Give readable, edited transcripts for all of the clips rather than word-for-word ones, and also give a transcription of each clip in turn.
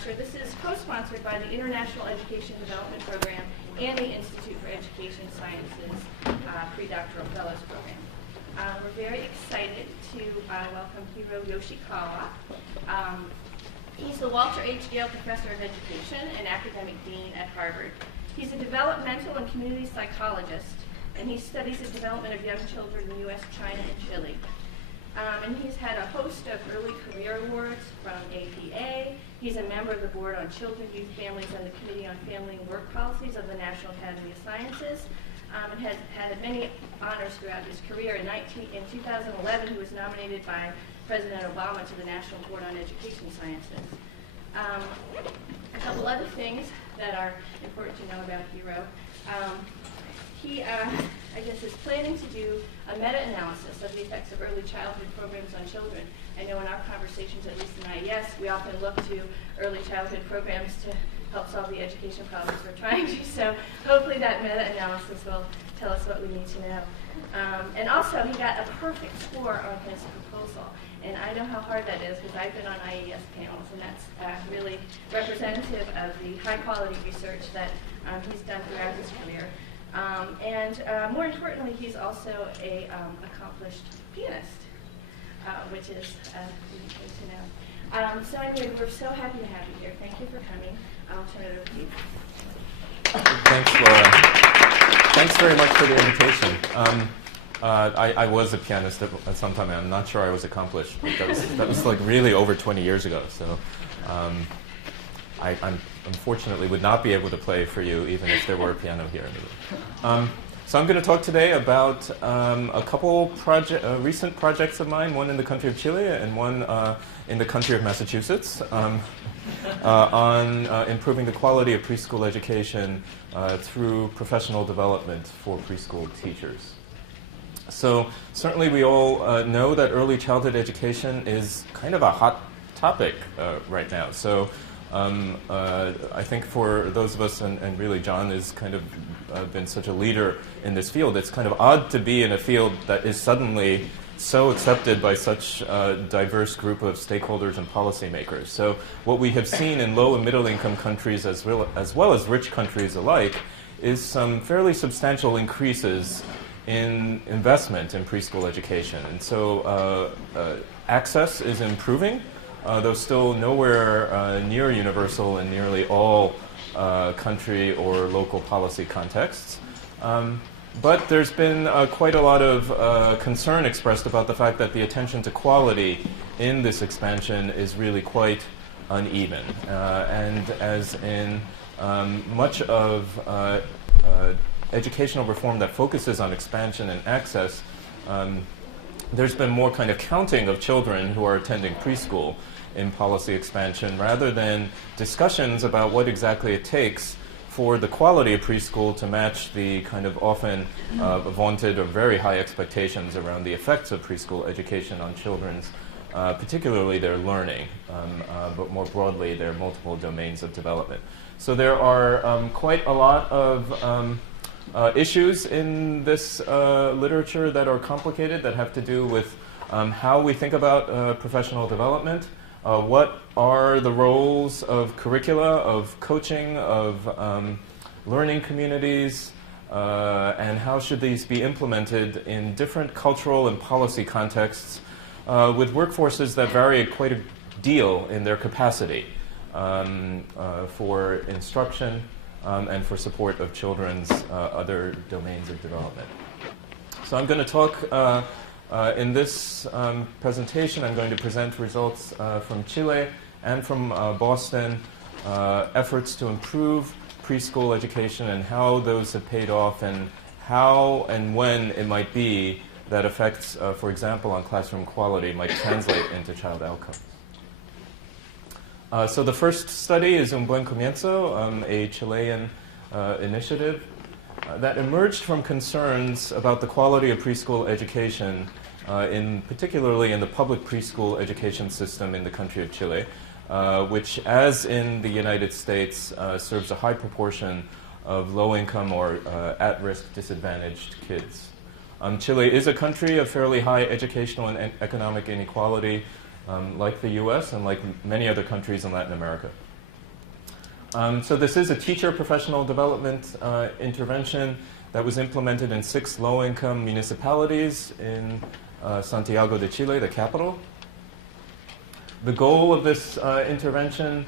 lecture. This is co-sponsored by the International Education Development Program and the Institute for Education Sciences Pre-Doctoral Fellows Program. We're very excited to welcome Hiro Yoshikawa. He's the Walter H. Gale Professor of Education and Academic Dean at Harvard. He's a developmental and community psychologist, and he studies the development of young children in the U.S., China, and Chile. And he's had a host of early career awards from APA. He's a member of the Board on Children, Youth, Families, and the Committee on Family and Work Policies of the National Academy of Sciences, and has had many honors throughout his career. In 2011, he was nominated by President Obama to the National Board on Education Sciences. A couple other things that are important to know about Hiro. He, I guess, is planning to do a meta-analysis of the effects of early childhood programs on children. I know in our conversations, at least in IES, we often look to early childhood programs to help solve the education problems we're trying to. So hopefully that meta-analysis will tell us what we need to know. And also, he got a perfect score on his proposal. And I know how hard that is because I've been on IES panels, and that's really representative of the high-quality research that he's done throughout his career. And more importantly, he's also an accomplished pianist, which is really good to know. So anyway, we're so happy to have you here. Thank you for coming. I'll turn it over to you. Thanks, Laura. Thanks very much for the invitation. I was a pianist at some time, and I'm not sure I was accomplished, but that was like really over 20 years ago. So I unfortunately would not be able to play for you even if there were a piano here in the room. So I'm going to talk today about a couple recent projects of mine, one in the country of Chile and one in the country of Massachusetts, on improving the quality of preschool education through professional development for preschool teachers. So certainly we all know that early childhood education is kind of a hot topic right now. So I think for those of us, and really John has kind of been such a leader in this field, it's kind of odd to be in a field that is suddenly so accepted by such a diverse group of stakeholders and policymakers. So what we have seen in low and middle income countries as well as rich countries alike is some fairly substantial increases in investment in preschool education. And so access is improving, though still nowhere near universal in nearly all country or local policy contexts. But there's been quite a lot of concern expressed about the fact that the attention to quality in this expansion is really quite uneven. And as in much of educational reform that focuses on expansion and access, there's been more kind of counting of children who are attending preschool in policy expansion rather than discussions about what exactly it takes for the quality of preschool to match the kind of often vaunted or very high expectations around the effects of preschool education on children's, particularly their learning, but more broadly their multiple domains of development. So there are quite a lot of issues in this literature that are complicated, that have to do with how we think about professional development, what are the roles of curricula, of coaching, of learning communities, and how should these be implemented in different cultural and policy contexts with workforces that vary quite a deal in their capacity for instruction and for support of children's other domains of development. So I'm going to talk in this presentation. I'm going to present results from Chile and from Boston, efforts to improve preschool education and how those have paid off, and how and when it might be that effects, for example, on classroom quality might translate into child outcomes. So the first study is Un Buen Comienzo, a Chilean initiative that emerged from concerns about the quality of preschool education, particularly in the public preschool education system in the country of Chile, which, as in the United States, serves a high proportion of low-income or at-risk disadvantaged kids. Chile is a country of fairly high educational and economic inequality, like the U.S. and like many other countries in Latin America. So this is a teacher professional development intervention that was implemented in 6 low-income municipalities in Santiago de Chile, the capital. The goal of this intervention,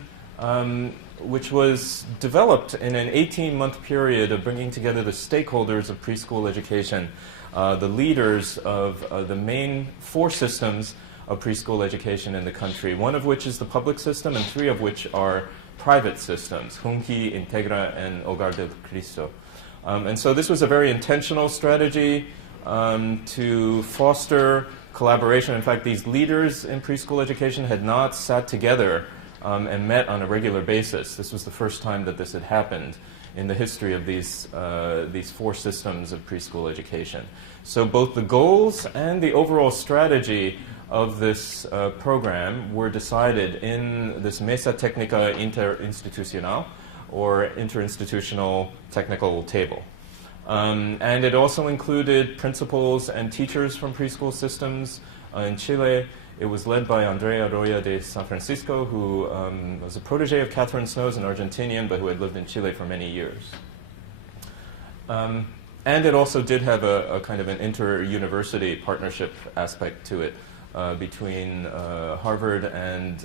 which was developed in an 18-month period of bringing together the stakeholders of preschool education, the leaders of the main 4 systems of preschool education in the country, one of which is the public system and 3 of which are private systems, Junji, Integra, and Hogar del Cristo. And so this was a very intentional strategy to foster collaboration. In fact, these leaders in preschool education had not sat together and met on a regular basis. This was the first time that this had happened in the history of these 4 systems of preschool education. So both the goals and the overall strategy of this program were decided in this Mesa Técnica Interinstitucional, or interinstitutional technical table. And it also included principals and teachers from preschool systems in Chile. It was led by Andrea Roya de San Francisco, who was a protege of Catherine Snow's, an Argentinian, but who had lived in Chile for many years. And it also did have a kind of an inter-university partnership aspect to it between Harvard and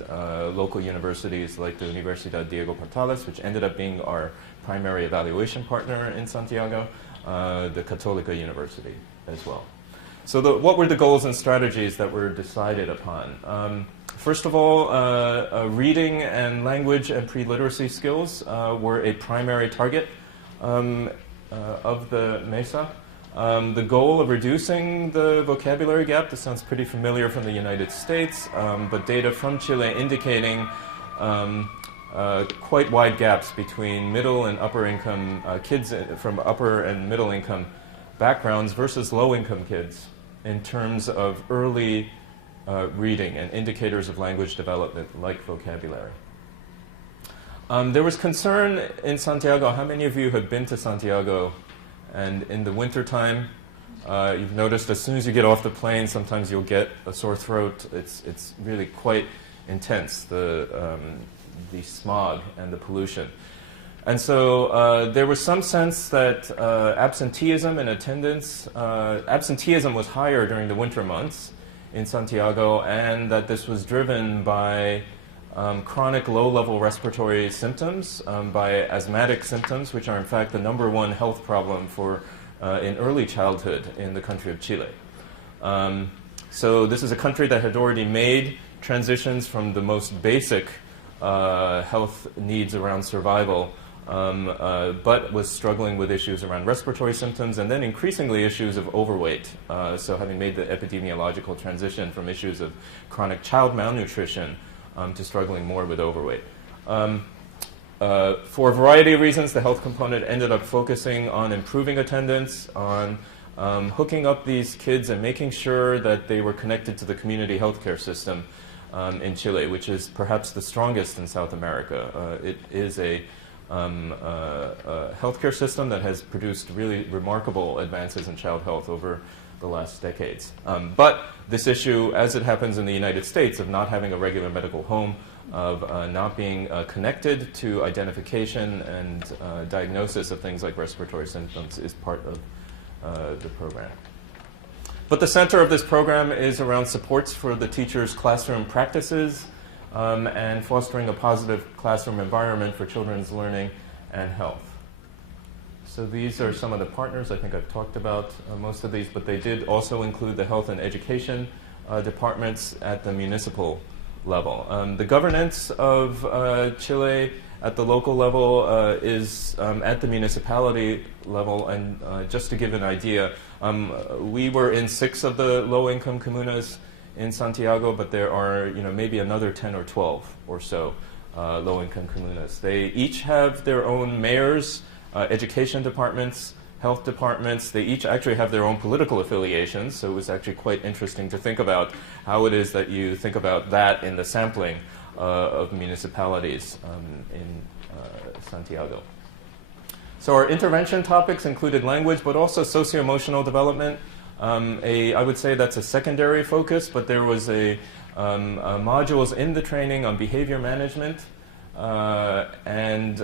local universities like the Universidad Diego Portales, which ended up being our primary evaluation partner in Santiago, the Católica University as well. So what were the goals and strategies that were decided upon? First of all, reading and language and pre-literacy skills were a primary target of the MESA. The goal of reducing the vocabulary gap, this sounds pretty familiar from the United States, but data from Chile indicating quite wide gaps between middle and upper income kids from upper and middle income backgrounds versus low income kids in terms of early reading and indicators of language development like vocabulary. There was concern in Santiago. How many of you have been to Santiago? And in the wintertime, you've noticed as soon as you get off the plane, sometimes you'll get a sore throat. It's really quite intense, the smog and the pollution. And so there was some sense that absenteeism and attendance, absenteeism was higher during the winter months in Santiago, and that this was driven by chronic low-level respiratory symptoms, by asthmatic symptoms, which are in fact the #1 health problem for in early childhood in the country of Chile. So this is a country that had already made transitions from the most basic health needs around survival, but was struggling with issues around respiratory symptoms and then increasingly issues of overweight. So having made the epidemiological transition from issues of chronic child malnutrition to struggling more with overweight. For a variety of reasons, the health component ended up focusing on improving attendance, on hooking up these kids and making sure that they were connected to the community healthcare system in Chile, which is perhaps the strongest in South America. It is a healthcare system that has produced really remarkable advances in child health over the last decades. But this issue, as it happens in the United States, of not having a regular medical home, of not being connected to identification and diagnosis of things like respiratory symptoms, is part of the program. But the center of this program is around supports for the teachers' classroom practices and fostering a positive classroom environment for children's learning and health. So these are some of the partners. I think I've talked about most of these, but they did also include the health and education departments at the municipal level. The governance of Chile at the local level is at the municipality level, and just to give an idea, we were in 6 of the low-income comunas in Santiago, but there are maybe another 10 or 12 or so low-income comunas. They each have their own mayors, education departments, health departments. They each actually have their own political affiliations, so it was actually quite interesting to think about how it is that you think about that in the sampling of municipalities in Santiago. So our intervention topics included language, but also socio-emotional development. I would say that's a secondary focus, but there was modules in the training on behavior management, and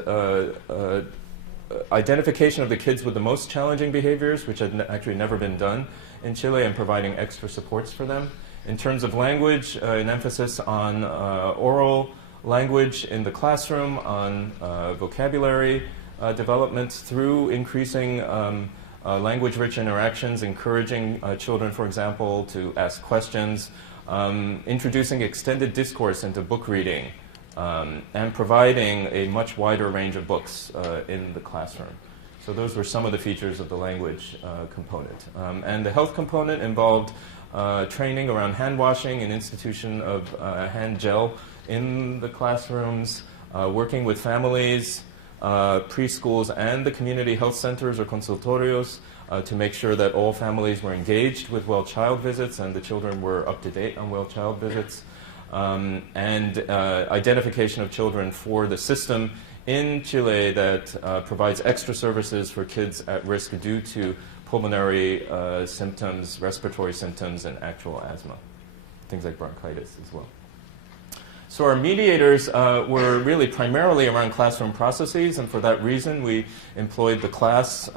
identification of the kids with the most challenging behaviors, which had actually never been done in Chile, and providing extra supports for them. In terms of language, an emphasis on oral language in the classroom, on vocabulary development through increasing language-rich interactions, encouraging children, for example, to ask questions, introducing extended discourse into book reading, and providing a much wider range of books in the classroom. So those were some of the features of the language component. And the health component involved training around hand washing and institution of hand gel in the classrooms, working with families, preschools, and the community health centers or consultorios to make sure that all families were engaged with well child visits and the children were up to date on well child visits, and identification of children for the system in Chile that provides extra services for kids at risk due to pulmonary symptoms, respiratory symptoms, and actual asthma, things like bronchitis as well. So our mediators were really primarily around classroom processes, and for that reason we employed the class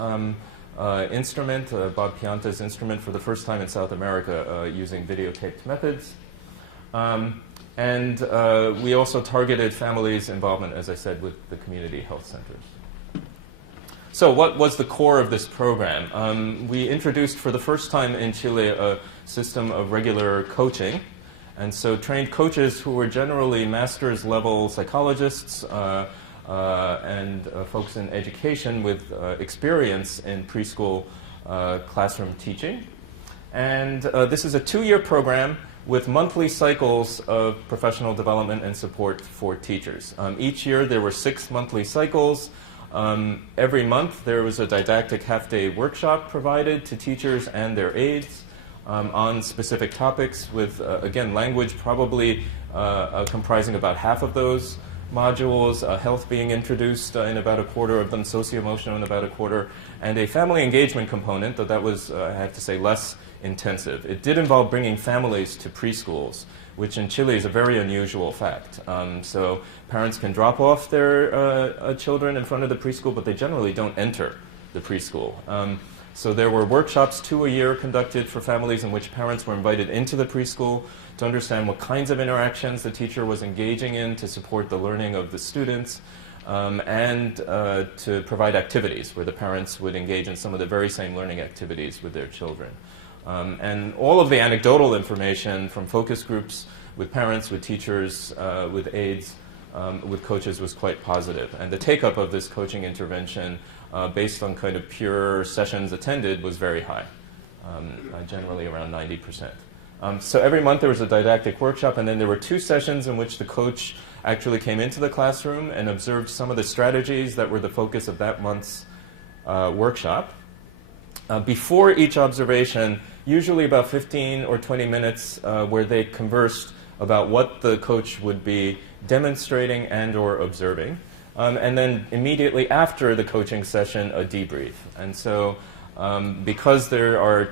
instrument, Bob Pianta's instrument, for the first time in South America using videotaped methods. And we also targeted families' involvement, as I said, with the community health centers. So what was the core of this program? We introduced for the first time in Chile a system of regular coaching. And so trained coaches who were generally master's level psychologists and folks in education with experience in preschool classroom teaching. And this is a 2-year program with monthly cycles of professional development and support for teachers. Each year there were 6 monthly cycles. Every month there was a didactic half-day workshop provided to teachers and their aides on specific topics with, again, language probably comprising about half of those modules, health being introduced in about a quarter of them, socio-emotional in about a quarter, and a family engagement component, though that was, I have to say, less intensive. It did involve bringing families to preschools, which in Chile is a very unusual fact. So parents can drop off their children in front of the preschool, but they generally don't enter the preschool. So there were workshops, 2 a year, conducted for families in which parents were invited into the preschool to understand what kinds of interactions the teacher was engaging in to support the learning of the students, and to provide activities where the parents would engage in some of the very same learning activities with their children. And all of the anecdotal information from focus groups with parents, with teachers, with aides, with coaches was quite positive. And the take-up of this coaching intervention based on kind of pure sessions attended was very high, generally around 90%. So every month there was a didactic workshop, and then there were 2 sessions in which the coach actually came into the classroom and observed some of the strategies that were the focus of that month's workshop. Before each observation, usually about 15 or 20 minutes where they conversed about what the coach would be demonstrating and or observing. And then immediately after the coaching session, a debrief. And so because there are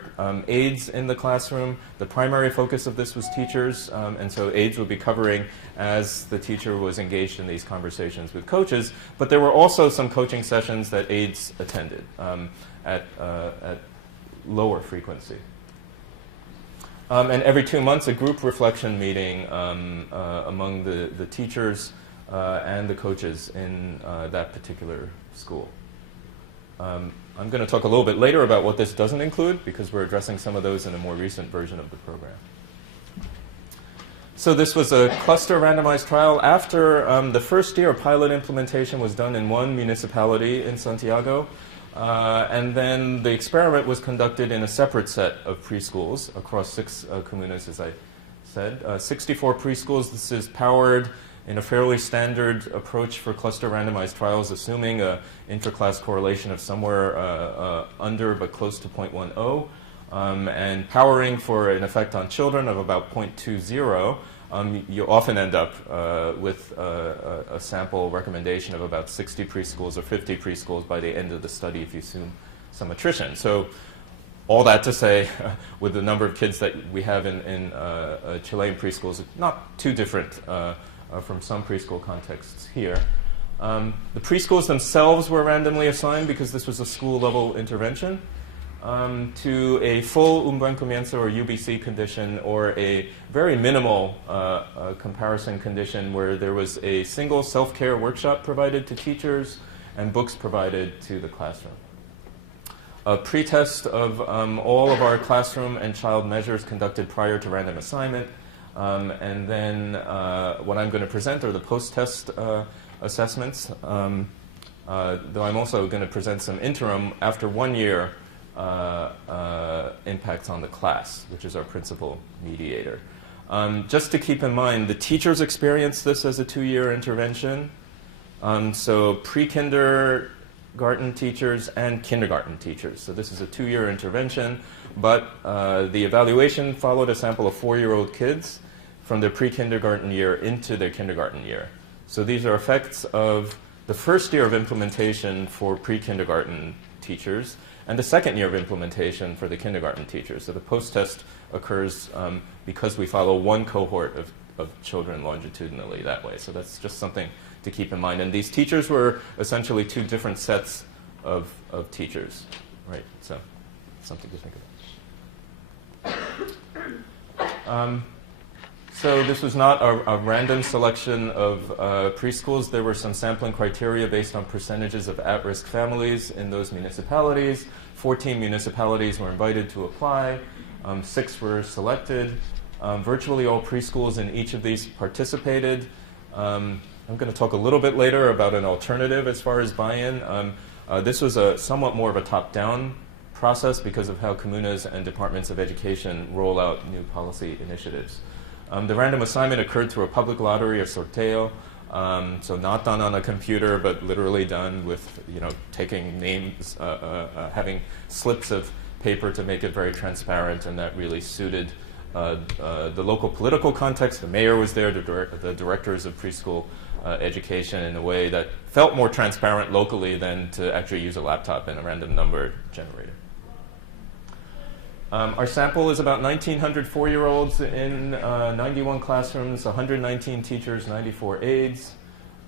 aides in the classroom, the primary focus of this was teachers, and so aides would be covering as the teacher was engaged in these conversations with coaches. But there were also some coaching sessions that aides attended at lower frequency. And every 2 months, a group reflection meeting among the teachers and the coaches in that particular school. I'm going to talk a little bit later about what this doesn't include, because we're addressing some of those in a more recent version of the program. So this was a cluster randomized trial. After the first year, pilot implementation was done in 1 municipality in Santiago. And then the experiment was conducted in a separate set of preschools across 6 comunas, as I said. 64 preschools. This is powered in a fairly standard approach for cluster randomized trials, assuming an interclass correlation of somewhere under but close to 0.10, and powering for an effect on children of about 0.20. You often end up with a sample recommendation of about 60 preschools or 50 preschools by the end of the study if you assume some attrition. So all that to say, with the number of kids that we have in Chilean preschools, not too different from some preschool contexts here. The preschools themselves were randomly assigned because this was a school-level intervention to a full un buen comienzo or UBC condition, or a very minimal comparison condition where there was a single self-care workshop provided to teachers and books provided to the classroom. A pretest of all of our classroom and child measures conducted prior to random assignment, and then what I'm going to present are the post-test assessments, though I'm also going to present some interim after 1 year impacts on the class, which is our principal mediator. Just to keep in mind, the teachers experience this as a 2-year intervention. So pre-kindergarten teachers and kindergarten teachers. So this is a 2-year intervention, but the evaluation followed a sample of 4-year-old kids from their pre-kindergarten year into their kindergarten year. So these are effects of the first year of implementation for pre-kindergarten teachers and the second year of implementation for the kindergarten teachers. So the post-test occurs because we follow one cohort of children longitudinally that way. So that's just something to keep in mind. And these teachers were essentially 2 different sets of teachers, right? So something to think about. So this was not a random selection of preschools. There were some sampling criteria based on percentages of at-risk families in those municipalities. 14 municipalities were invited to apply. 6 were selected. Virtually all preschools in each of these participated. I'm going to talk a little bit later about an alternative as far as buy-in. This was somewhat more of a top-down process because of how comunas and departments of education roll out new policy initiatives. The random assignment occurred through a public lottery or sorteo, so not done on a computer, but literally done with, taking names, having slips of paper to make it very transparent, and that really suited the local political context. The mayor was there, the directors of preschool education, in a way that felt more transparent locally than to actually use a laptop and a random number generator. Our sample is about 1,900 4-year-olds in 91 classrooms, 119 teachers, 94 aides.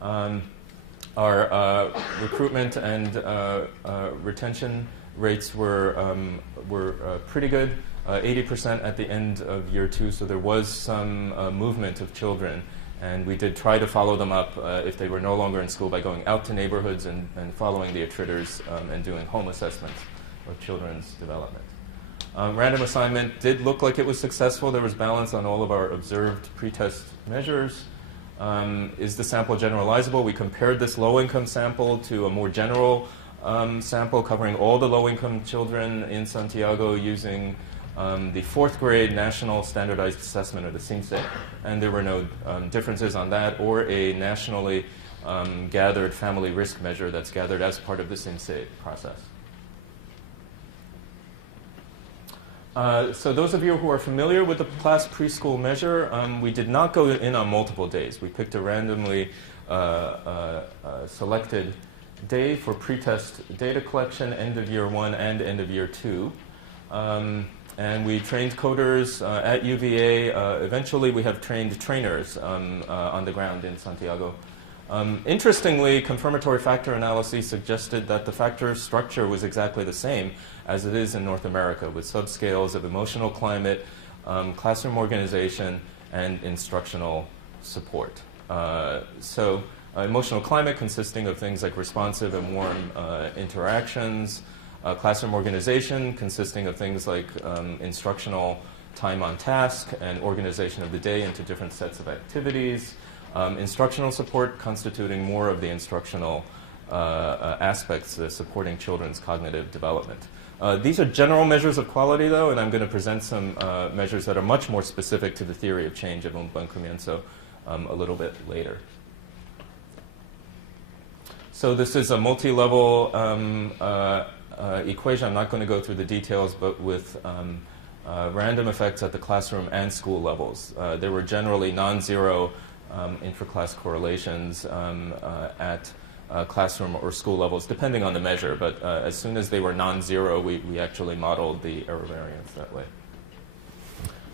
Our recruitment and retention rates were pretty good, 80% at the end of year 2, so there was some movement of children. And we did try to follow them up if they were no longer in school by going out to neighborhoods and following the attritors and doing home assessments of children's development. Random assignment did look like it was successful. There was balance on all of our observed pretest measures. Is the sample generalizable? We compared this low-income sample to a more general sample covering all the low-income children in Santiago using the 4th grade National Standardized Assessment, or the SINSE, and there were no differences on that, or a nationally gathered family risk measure that's gathered as part of the SINSE process. So those of you who are familiar with the class preschool measure, we did not go in on multiple days. We picked a randomly selected day for pretest data collection, end of year 1 and end of year 2. And we trained coders at UVA. Eventually, we have trained trainers on the ground in Santiago. Interestingly, confirmatory factor analysis suggested that the factor structure was exactly the same as it is in North America, with subscales of emotional climate, classroom organization, and instructional support. So emotional climate consisting of things like responsive and warm interactions, classroom organization consisting of things like instructional time on task and organization of the day into different sets of activities, instructional support constituting more of the instructional aspects supporting children's cognitive development. These are general measures of quality, though, and I'm going to present some measures that are much more specific to the theory of change of un buen comienzo a little bit later. So this is a multi-level equation. I'm not going to go through the details, but with random effects at the classroom and school levels. There were generally non-zero intra-class correlations at classroom or school levels, depending on the measure. But as soon as they were non-zero, we actually modeled the error variance that way.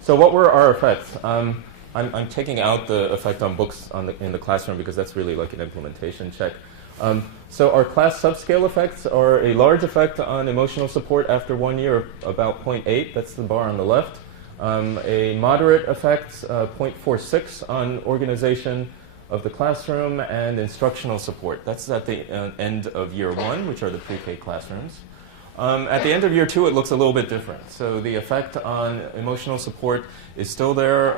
So what were our effects? I'm taking out the effect on books in the classroom because that's really like an implementation check. So our class subscale effects are a large effect on emotional support after 1 year, about 0.8. That's the bar on the left. A moderate effect, 0.46 on organization of the classroom and instructional support. That's at the end of year 1, which are the pre-K classrooms. At the end of year 2, it looks a little bit different. So the effect on emotional support is still there,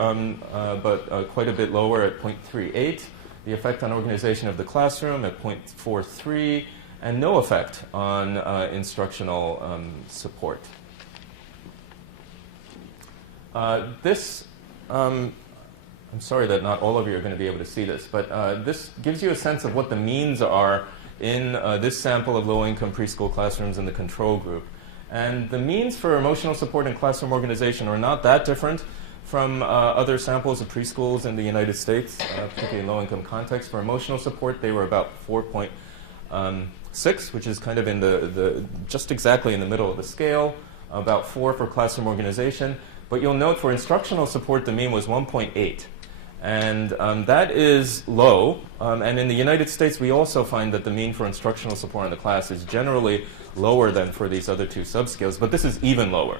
but quite a bit lower at 0.38. The effect on organization of the classroom at 0.43, and no effect on instructional support. I'm sorry that not all of you are going to be able to see this, but this gives you a sense of what the means are in this sample of low-income preschool classrooms in the control group. And the means for emotional support and classroom organization are not that different from other samples of preschools in the United States, particularly in low-income context. For emotional support, they were about 4.6, which is kind of in just exactly in the middle of the scale, about 4 for classroom organization. But you'll note for instructional support, the mean was 1.8. And that is low. And in the United States, we also find that the mean for instructional support in the class is generally lower than for these other 2 subscales, but this is even lower.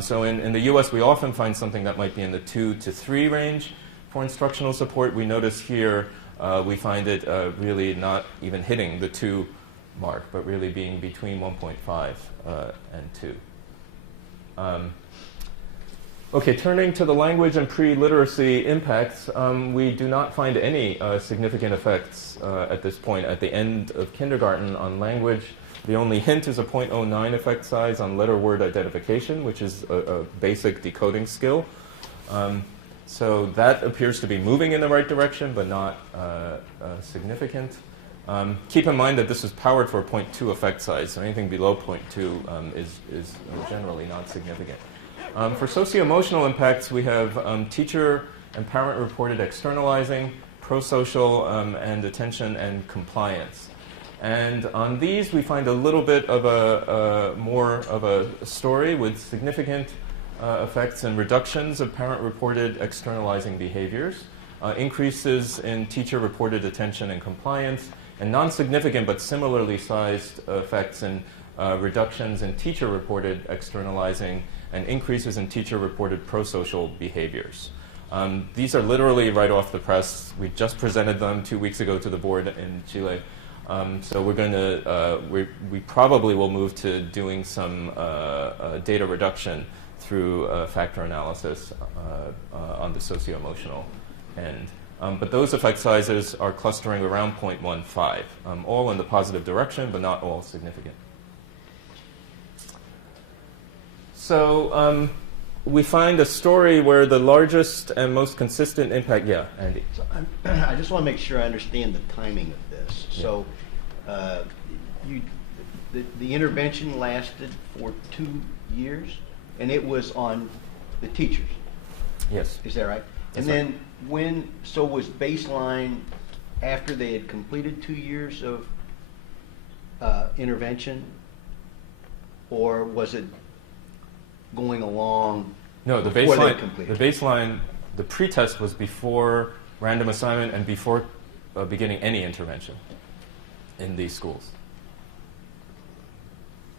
So in the US, we often find something that might be in the 2 to 3 range for instructional support. We notice here we find it really not even hitting the 2 mark, but really being between 1.5 and 2. Okay, turning to the language and pre-literacy impacts, we do not find any significant effects at this point at the end of kindergarten on language. The only hint is a 0.09 effect size on letter-word identification, which is a basic decoding skill. So that appears to be moving in the right direction, but not significant. Keep in mind that this is powered for a 0.2 effect size, so anything below 0.2 is generally not significant. For socio-emotional impacts, we have teacher and parent-reported externalizing, prosocial, and attention and compliance. And on these, we find a little bit of more of a story with significant effects and reductions of parent-reported externalizing behaviors, increases in teacher-reported attention and compliance, and non-significant but similarly sized effects in reductions in teacher-reported externalizing and increases in teacher-reported prosocial behaviors. These are literally right off the press. We just presented them 2 weeks ago to the board in Chile. So we're going to, we probably will move to doing some data reduction through factor analysis on the socio-emotional end. But those effect sizes are clustering around 0.15, all in the positive direction, but not all significant. So we find a story where the largest and most consistent impact, yeah, Andy. So I just want to make sure I understand the timing of this. Yeah. So the intervention lasted for 2 years, and it was on the teachers. Yes. Is that right? That's and then right. So was baseline after they had completed 2 years of intervention, or was it going along? No, the baseline, the pretest was before random assignment and before beginning any intervention in these schools.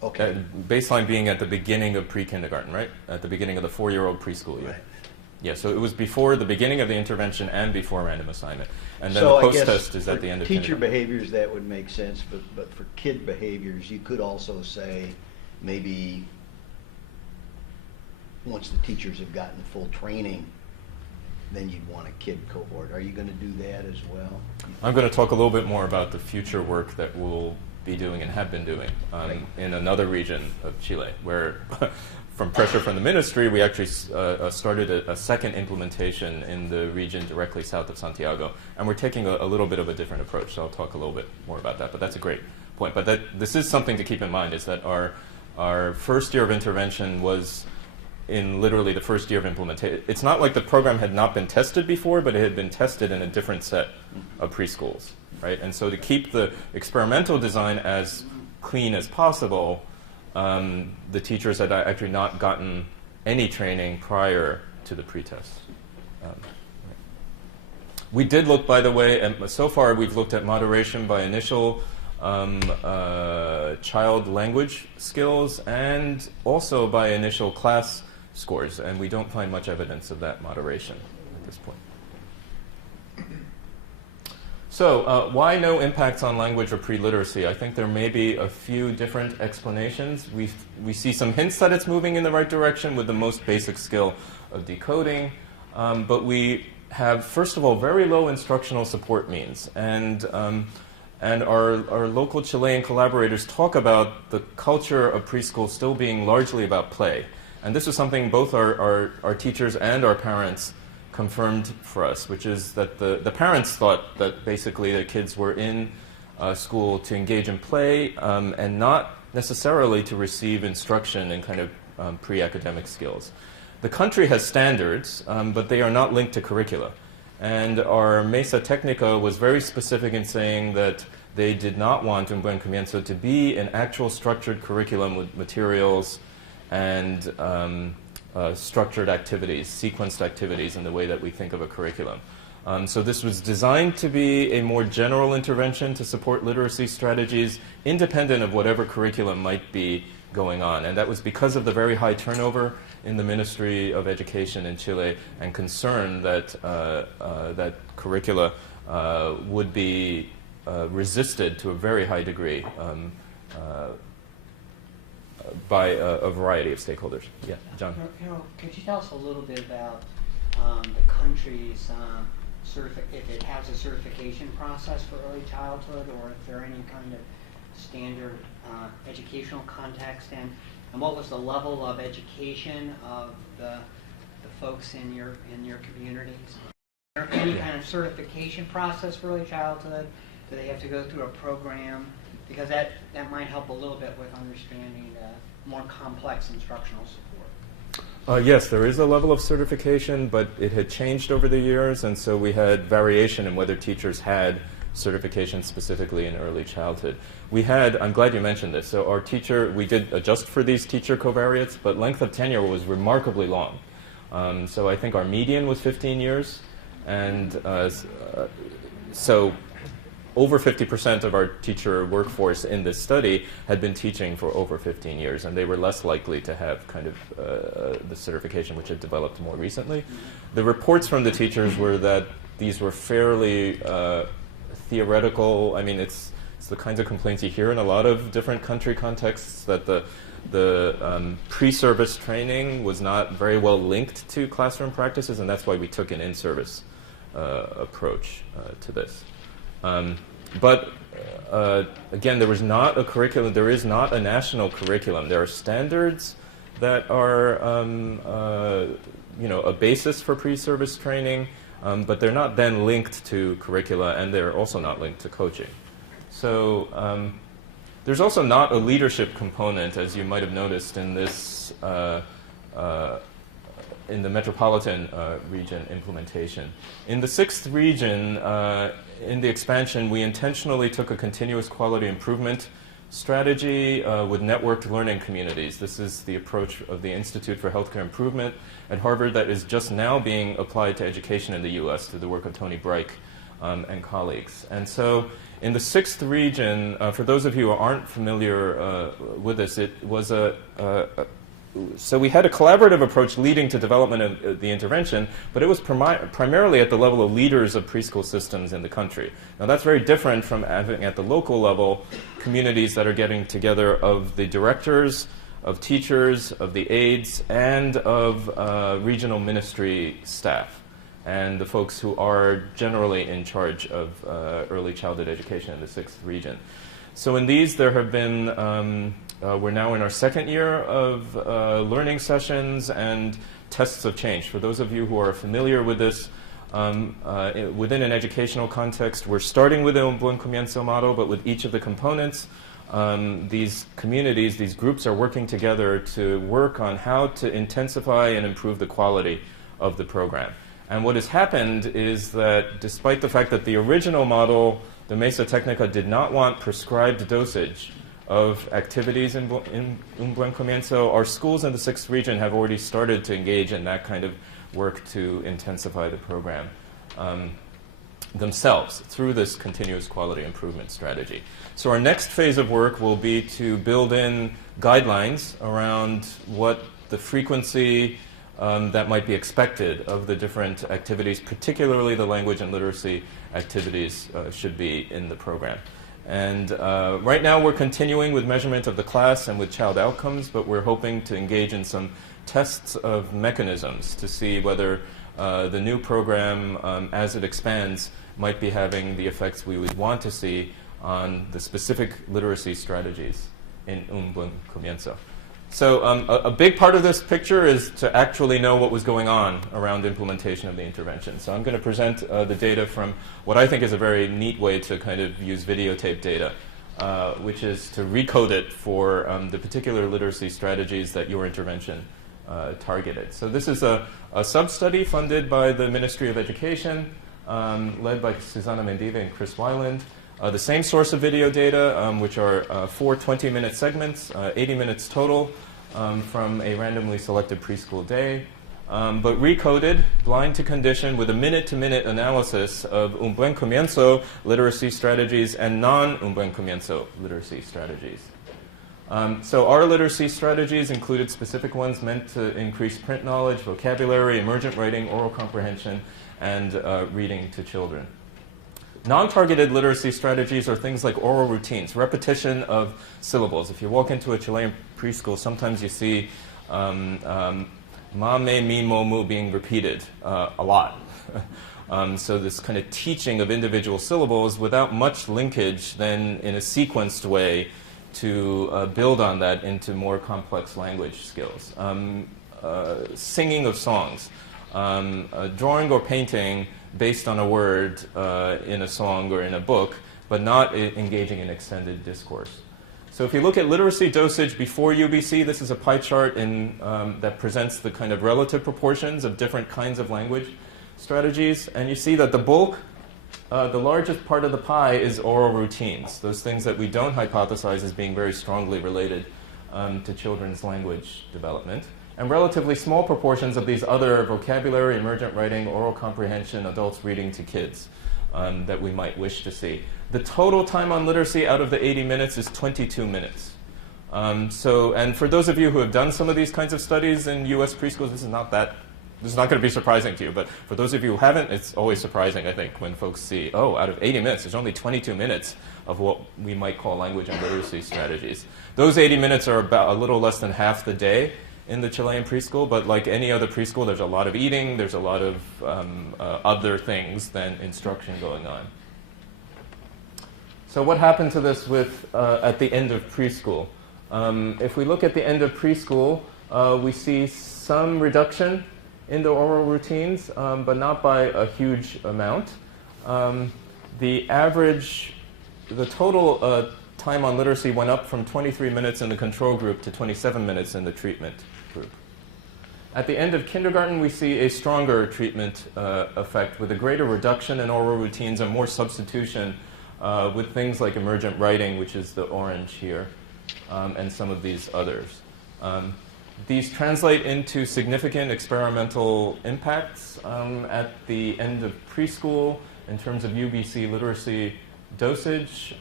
Okay. Baseline being at the beginning of pre-kindergarten, right? At the beginning of the 4-year-old preschool year. Right. Yeah, so it was before the beginning of the intervention and before random assignment. And then the post-test is at the end of teacher behaviors, that would make sense, but for kid behaviors, you could also say maybe once the teachers have gotten full training, then you'd want a kid cohort. Are you going to do that as well? I'm going to talk a little bit more about the future work that we'll be doing and have been doing in another region of Chile, where from pressure from the ministry, we actually started a second implementation in the region directly south of Santiago. And we're taking a little bit of a different approach, so I'll talk a little bit more about that. But that's a great point. But this is something to keep in mind, is that our first year of intervention was in literally the first year of implementation. It's not like the program had not been tested before, but it had been tested in a different set of preschools, right? And so to keep the experimental design as clean as possible, the teachers had actually not gotten any training prior to the pretest. We did look, by the way, and so far we've looked at moderation by initial child language skills and also by initial class scores, and we don't find much evidence of that moderation at this point. So why no impacts on language or pre-literacy? I think there may be a few different explanations. We see some hints that it's moving in the right direction with the most basic skill of decoding, but we have, first of all, very low instructional support means. And our local Chilean collaborators talk about the culture of preschool still being largely about play. And this is something both our teachers and our parents confirmed for us, which is that the parents thought that basically their kids were in school to engage in play and not necessarily to receive instruction in kind of pre-academic skills. The country has standards, but they are not linked to curricula. And our Mesa Técnica was very specific in saying that they did not want Un Buen Comienzo to be an actual structured curriculum with materials and structured activities, sequenced activities in the way that we think of a curriculum. So this was designed to be a more general intervention to support literacy strategies independent of whatever curriculum might be going on. And that was because of the very high turnover in the Ministry of Education in Chile and concern that, that curricula would be resisted to a very high degree by a variety of stakeholders. Yeah, John. Hiro, could you tell us a little bit about the country's if it has a certification process for early childhood, or if there are any kind of standard educational context, and what was the level of education of the folks in your communities? Is there any kind of certification process for early childhood? Do they have to go through a program? Because that might help a little bit with understanding more complex instructional support. Yes, there is a level of certification, but it had changed over the years, and so we had variation in whether teachers had certification specifically in early childhood. We had, I'm glad you mentioned this, so our teacher, we did adjust for these teacher covariates, but length of tenure was remarkably long. So I think our median was 15 years, and so over 50% of our teacher workforce in this study had been teaching for over 15 years, and they were less likely to have kind of the certification which had developed more recently. The reports from the teachers were that these were fairly theoretical. I mean, it's the kinds of complaints you hear in a lot of different country contexts, that the pre-service training was not very well linked to classroom practices, and that's why we took an in-service approach to this. But again, there was not a curriculum. There is not a national curriculum. There are standards that are, a basis for pre-service training, but they're not then linked to curricula, and they're also not linked to coaching. So there's also not a leadership component, as you might have noticed in this. In the metropolitan region implementation. In the 6th region, in the expansion, we intentionally took a continuous quality improvement strategy with networked learning communities. This is the approach of the Institute for Healthcare Improvement at Harvard that is just now being applied to education in the US through the work of Tony Breik and colleagues. And so in the 6th region, for those of you who aren't familiar with this, it was so we had a collaborative approach leading to development of the intervention, but it was primarily at the level of leaders of preschool systems in the country. Now that's very different from having at the local level communities that are getting together of the directors, of teachers, of the aides, and of regional ministry staff, and the folks who are generally in charge of early childhood education in the 6th region. So in these, there have been we're now in our 2nd year of learning sessions and tests of change. For those of you who are familiar with this, within an educational context, we're starting with the Un Buen Comienzo model, but with each of the components, these communities, these groups are working together to work on how to intensify and improve the quality of the program. And what has happened is that despite the fact that the original model, the Mesa Técnica, did not want prescribed dosage of activities in Un Buen Comienzo, our schools in the 6th region have already started to engage in that kind of work to intensify the program. themselves through this continuous quality improvement strategy. So our next phase of work will be to build in guidelines around what the frequency that might be expected of the different activities, particularly the language and literacy activities, should be in the program. And right now we're continuing with measurement of the class and with child outcomes, but we're hoping to engage in some tests of mechanisms to see whether the new program, as it expands, might be having the effects we would want to see on the specific literacy strategies in Un Buen Comienzo. So a big part of this picture is to actually know what was going on around implementation of the intervention. So I'm going to present the data from what I think is a very neat way to kind of use videotape data, which is to recode it for the particular literacy strategies that your intervention targeted. So this is a sub-study funded by the Ministry of Education, led by Susanna Mendive and Chris Weiland. The same source of video data, which are 4 20-minute segments, 80 minutes total, from a randomly selected preschool day, but recoded, blind to condition, with a minute-to-minute analysis of Un Buen Comienzo literacy strategies and non-Un Buen Comienzo literacy strategies. So our literacy strategies included specific ones meant to increase print knowledge, vocabulary, emergent writing, oral comprehension, and reading to children. Non-targeted literacy strategies are things like oral routines, repetition of syllables. If you walk into a Chilean preschool, sometimes you see ma, me, mi, mo, mu being repeated a lot. So this kind of teaching of individual syllables without much linkage then in a sequenced way to build on that into more complex language skills. Singing of songs, drawing or painting based on a word in a song or in a book, but not engaging in extended discourse. So if you look at literacy dosage before UBC, this is a pie chart that presents the kind of relative proportions of different kinds of language strategies. And you see that the bulk, the largest part of the pie is oral routines, those things that we don't hypothesize as being very strongly related to children's language development. And relatively small proportions of these other vocabulary, emergent writing, oral comprehension, adults reading to kids that we might wish to see. The total time on literacy out of the 80 minutes is 22 minutes. And for those of you who have done some of these kinds of studies in US preschools, this is not going to be surprising to you. But for those of you who haven't, it's always surprising, I think, when folks see, oh, out of 80 minutes, there's only 22 minutes of what we might call language and literacy strategies. Those 80 minutes are about a little less than half the day in the Chilean preschool, but like any other preschool, there's a lot of eating, there's a lot of other things than instruction going on. So what happened to this at the end of preschool? If we look at the end of preschool, we see some reduction in the oral routines, but not by a huge amount. The total time on literacy went up from 23 minutes in the control group to 27 minutes in the treatment group. At the end of kindergarten, we see a stronger treatment effect with a greater reduction in oral routines and more substitution with things like emergent writing, which is the orange here, and some of these others. These translate into significant experimental impacts at the end of preschool in terms of UBC literacy dosage.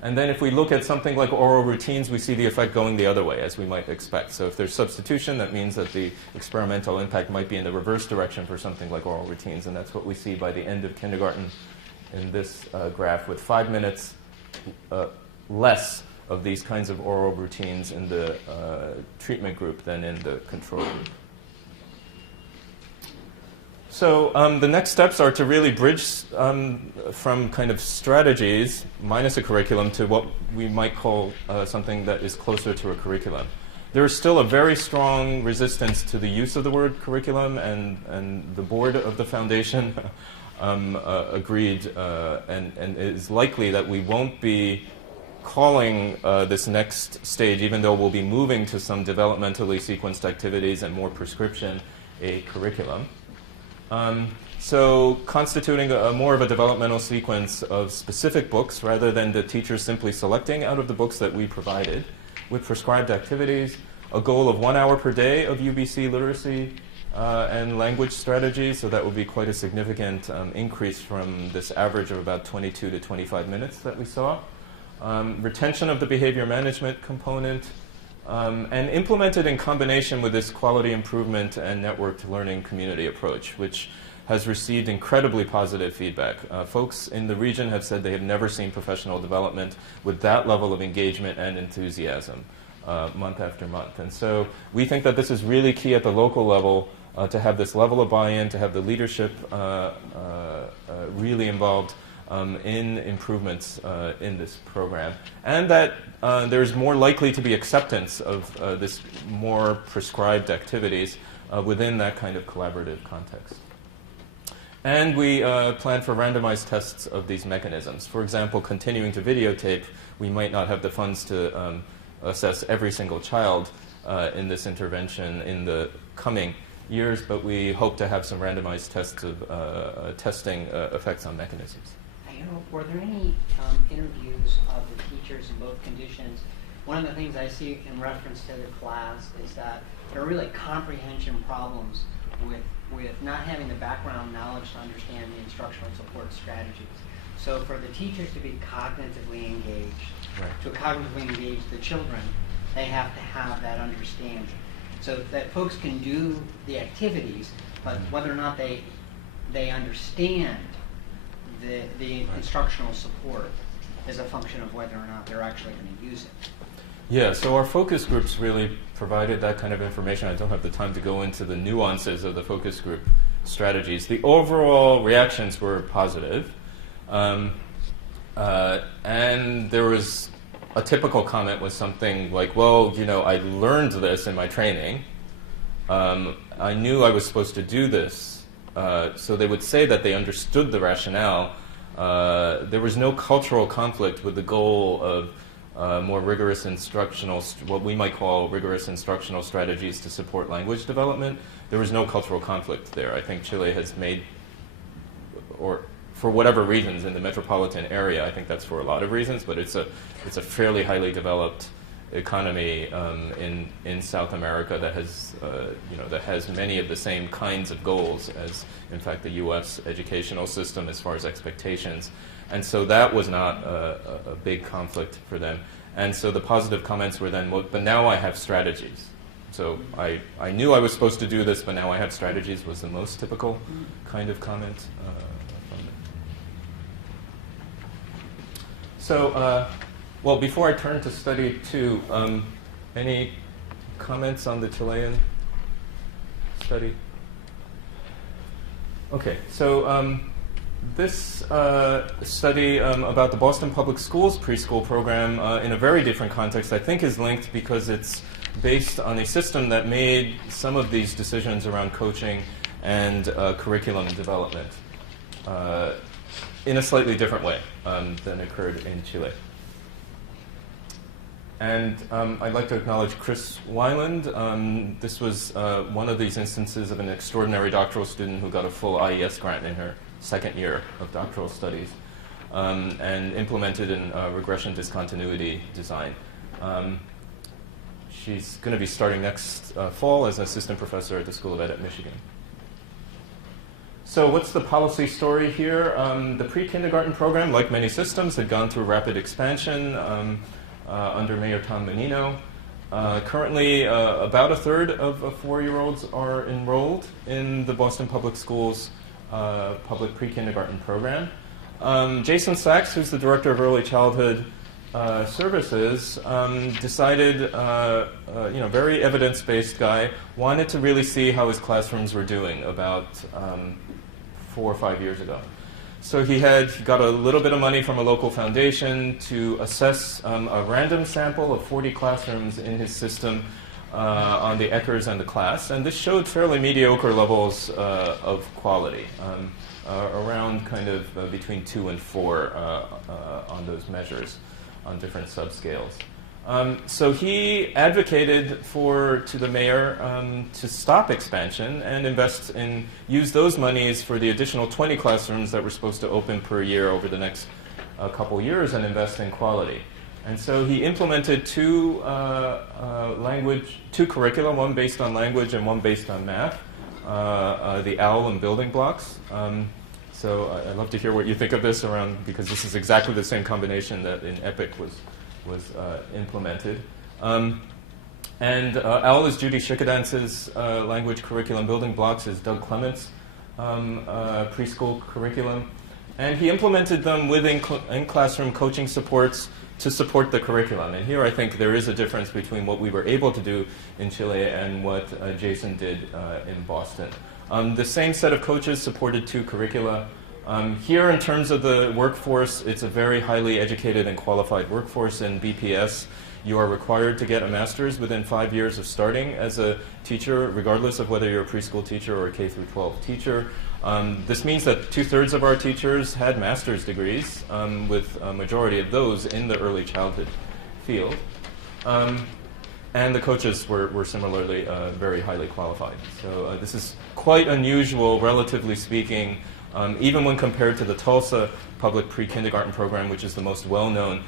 And then if we look at something like oral routines, we see the effect going the other way, as we might expect. So if there's substitution, that means that the experimental impact might be in the reverse direction for something like oral routines. And that's what we see by the end of kindergarten in this graph, with 5 minutes less of these kinds of oral routines in the treatment group than in the control group. So the next steps are to really bridge from kind of strategies minus a curriculum to what we might call something that is closer to a curriculum. There is still a very strong resistance to the use of the word curriculum, and the board of the foundation agreed, and it is likely that we won't be calling this next stage, even though we'll be moving to some developmentally sequenced activities and more prescription, a curriculum. So constituting more of a developmental sequence of specific books rather than the teachers simply selecting out of the books that we provided, with prescribed activities, a goal of 1 hour per day of UBC literacy and language strategies, so that would be quite a significant increase from this average of about 22 to 25 minutes that we saw. Retention of the behavior management component, and implemented in combination with this quality improvement and networked learning community approach, which has received incredibly positive feedback. Folks in the region have said they have never seen professional development with that level of engagement and enthusiasm month after month. And so we think that this is really key at the local level to have this level of buy-in, to have the leadership really involved in improvements in this program, and that there's more likely to be acceptance of this more prescribed activities within that kind of collaborative context. And we plan for randomized tests of these mechanisms. For example, continuing to videotape, we might not have the funds to assess every single child in this intervention in the coming years, but we hope to have some randomized tests of testing effects on mechanisms. Were there any interviews of the teachers in both conditions? One of the things I see in reference to the class is that there are really comprehension problems with not having the background knowledge to understand the instructional support strategies. So for the teachers to be cognitively engaged, to cognitively engage the children, they have to have that understanding. So that folks can do the activities, but whether or not they understand the instructional support is a function of whether or not they're actually going to use it. Yeah, so our focus groups really provided that kind of information. I don't have the time to go into the nuances of the focus group strategies. The overall reactions were positive. And there was a typical comment was something like, well, you know, I learned this in my training. I knew I was supposed to do this. So they would say that they understood the rationale. There was no cultural conflict with the goal of more rigorous instructional, what we might call rigorous instructional strategies to support language development. There was no cultural conflict there. I think Chile has made, or for whatever reasons in the metropolitan area, I think that's for a lot of reasons, but it's a fairly highly developed economy in South America that has that has many of the same kinds of goals as, in fact, the U.S. educational system as far as expectations, and so that was not a big conflict for them. And so the positive comments were then, well, but now I have strategies. So I knew I was supposed to do this, but now I have strategies was the most typical kind of comment from them. So. Well, before I turn to study 2, any comments on the Chilean study? Okay, so this study about the Boston Public Schools preschool program in a very different context, I think, is linked because it's based on a system that made some of these decisions around coaching and curriculum development in a slightly different way than occurred in Chile. And I'd like to acknowledge Chris Weiland. This was one of these instances of an extraordinary doctoral student who got a full IES grant in her second year of doctoral studies and implemented in regression discontinuity design. She's going to be starting next fall as an assistant professor at the School of Ed at Michigan. So what's the policy story here? The pre-kindergarten program, like many systems, had gone through rapid expansion under Mayor Tom Menino. Currently, about a third of 4-year-olds are enrolled in the Boston Public Schools public pre-kindergarten program. Jason Sachs, who's the director of early childhood services, decided, very evidence-based guy, wanted to really see how his classrooms were doing about 4 or 5 years ago. So he got a little bit of money from a local foundation to assess a random sample of 40 classrooms in his system on the Eckers and the class, and this showed fairly mediocre levels of quality, around kind of between 2 and 4 on those measures on different subscales. So he advocated to the mayor to stop expansion and use those monies for the additional 20 classrooms that were supposed to open per year over the next couple years and invest in quality. And so he implemented two curricula, one based on language and one based on math, the OWL and building blocks. So I'd love to hear what you think of this because this is exactly the same combination that in EPIC was implemented. And OWL is Judy Shikadance's language curriculum. Building blocks is Doug Clement's preschool curriculum. And he implemented them with in-classroom coaching supports to support the curriculum. And here I think there is a difference between what we were able to do in Chile and what Jason did in Boston. The same set of coaches supported 2 curricula. Here in terms of the workforce, it's a very highly educated and qualified workforce in BPS. You are required to get a master's within 5 years of starting as a teacher, regardless of whether you're a preschool teacher or a K-12 teacher. This means that 2/3 of our teachers had master's degrees, with a majority of those in the early childhood field. And the coaches were similarly very highly qualified. So this is quite unusual, relatively speaking, even when compared to the Tulsa public pre-kindergarten program, which is the most well-known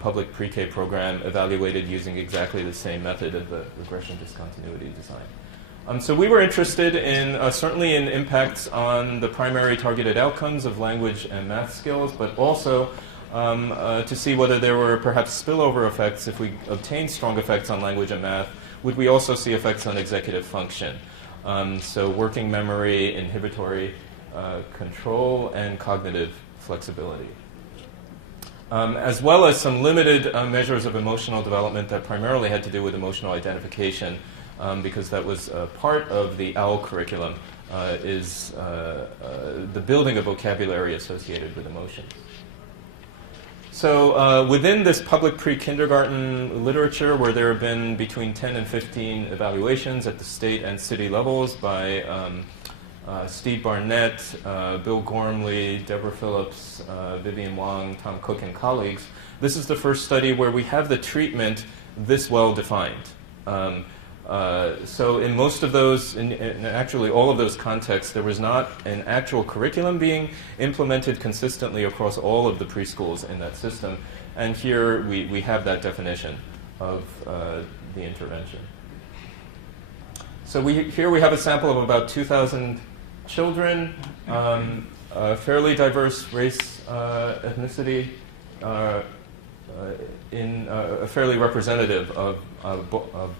public pre-K program evaluated using exactly the same method of the regression discontinuity design. So we were interested in certainly in impacts on the primary targeted outcomes of language and math skills, but also to see whether there were perhaps spillover effects. If we obtained strong effects on language and math, would we also see effects on executive function? So working memory, inhibitory control, and cognitive flexibility. As well as some limited measures of emotional development that primarily had to do with emotional identification, because that was part of the OWL curriculum, is the building of vocabulary associated with emotion. So within this public pre-kindergarten literature, where there have been between 10 and 15 evaluations at the state and city levels by Steve Barnett, Bill Gormley, Deborah Phillips, Vivian Wong, Tom Cook, and colleagues, this is the first study where we have the treatment this well defined. So in most of those, in actually all of those contexts, there was not an actual curriculum being implemented consistently across all of the preschools in that system. And here we have that definition of the intervention. So here we have a sample of about 2,000 children, fairly diverse race, ethnicity, fairly representative of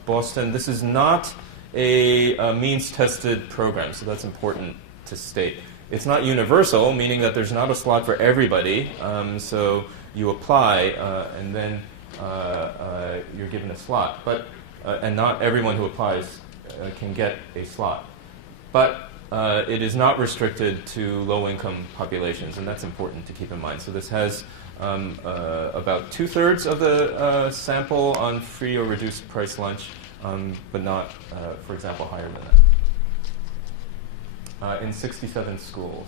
Boston. This is not a means-tested program, so that's important to state. It's not universal, meaning that there's not a slot for everybody. So you apply, and then you're given a slot. And not everyone who applies can get a slot. But it is not restricted to low-income populations, and that's important to keep in mind. So this has about 2/3 of the sample on free or reduced price lunch, but not, for example, higher than that. In 67 schools.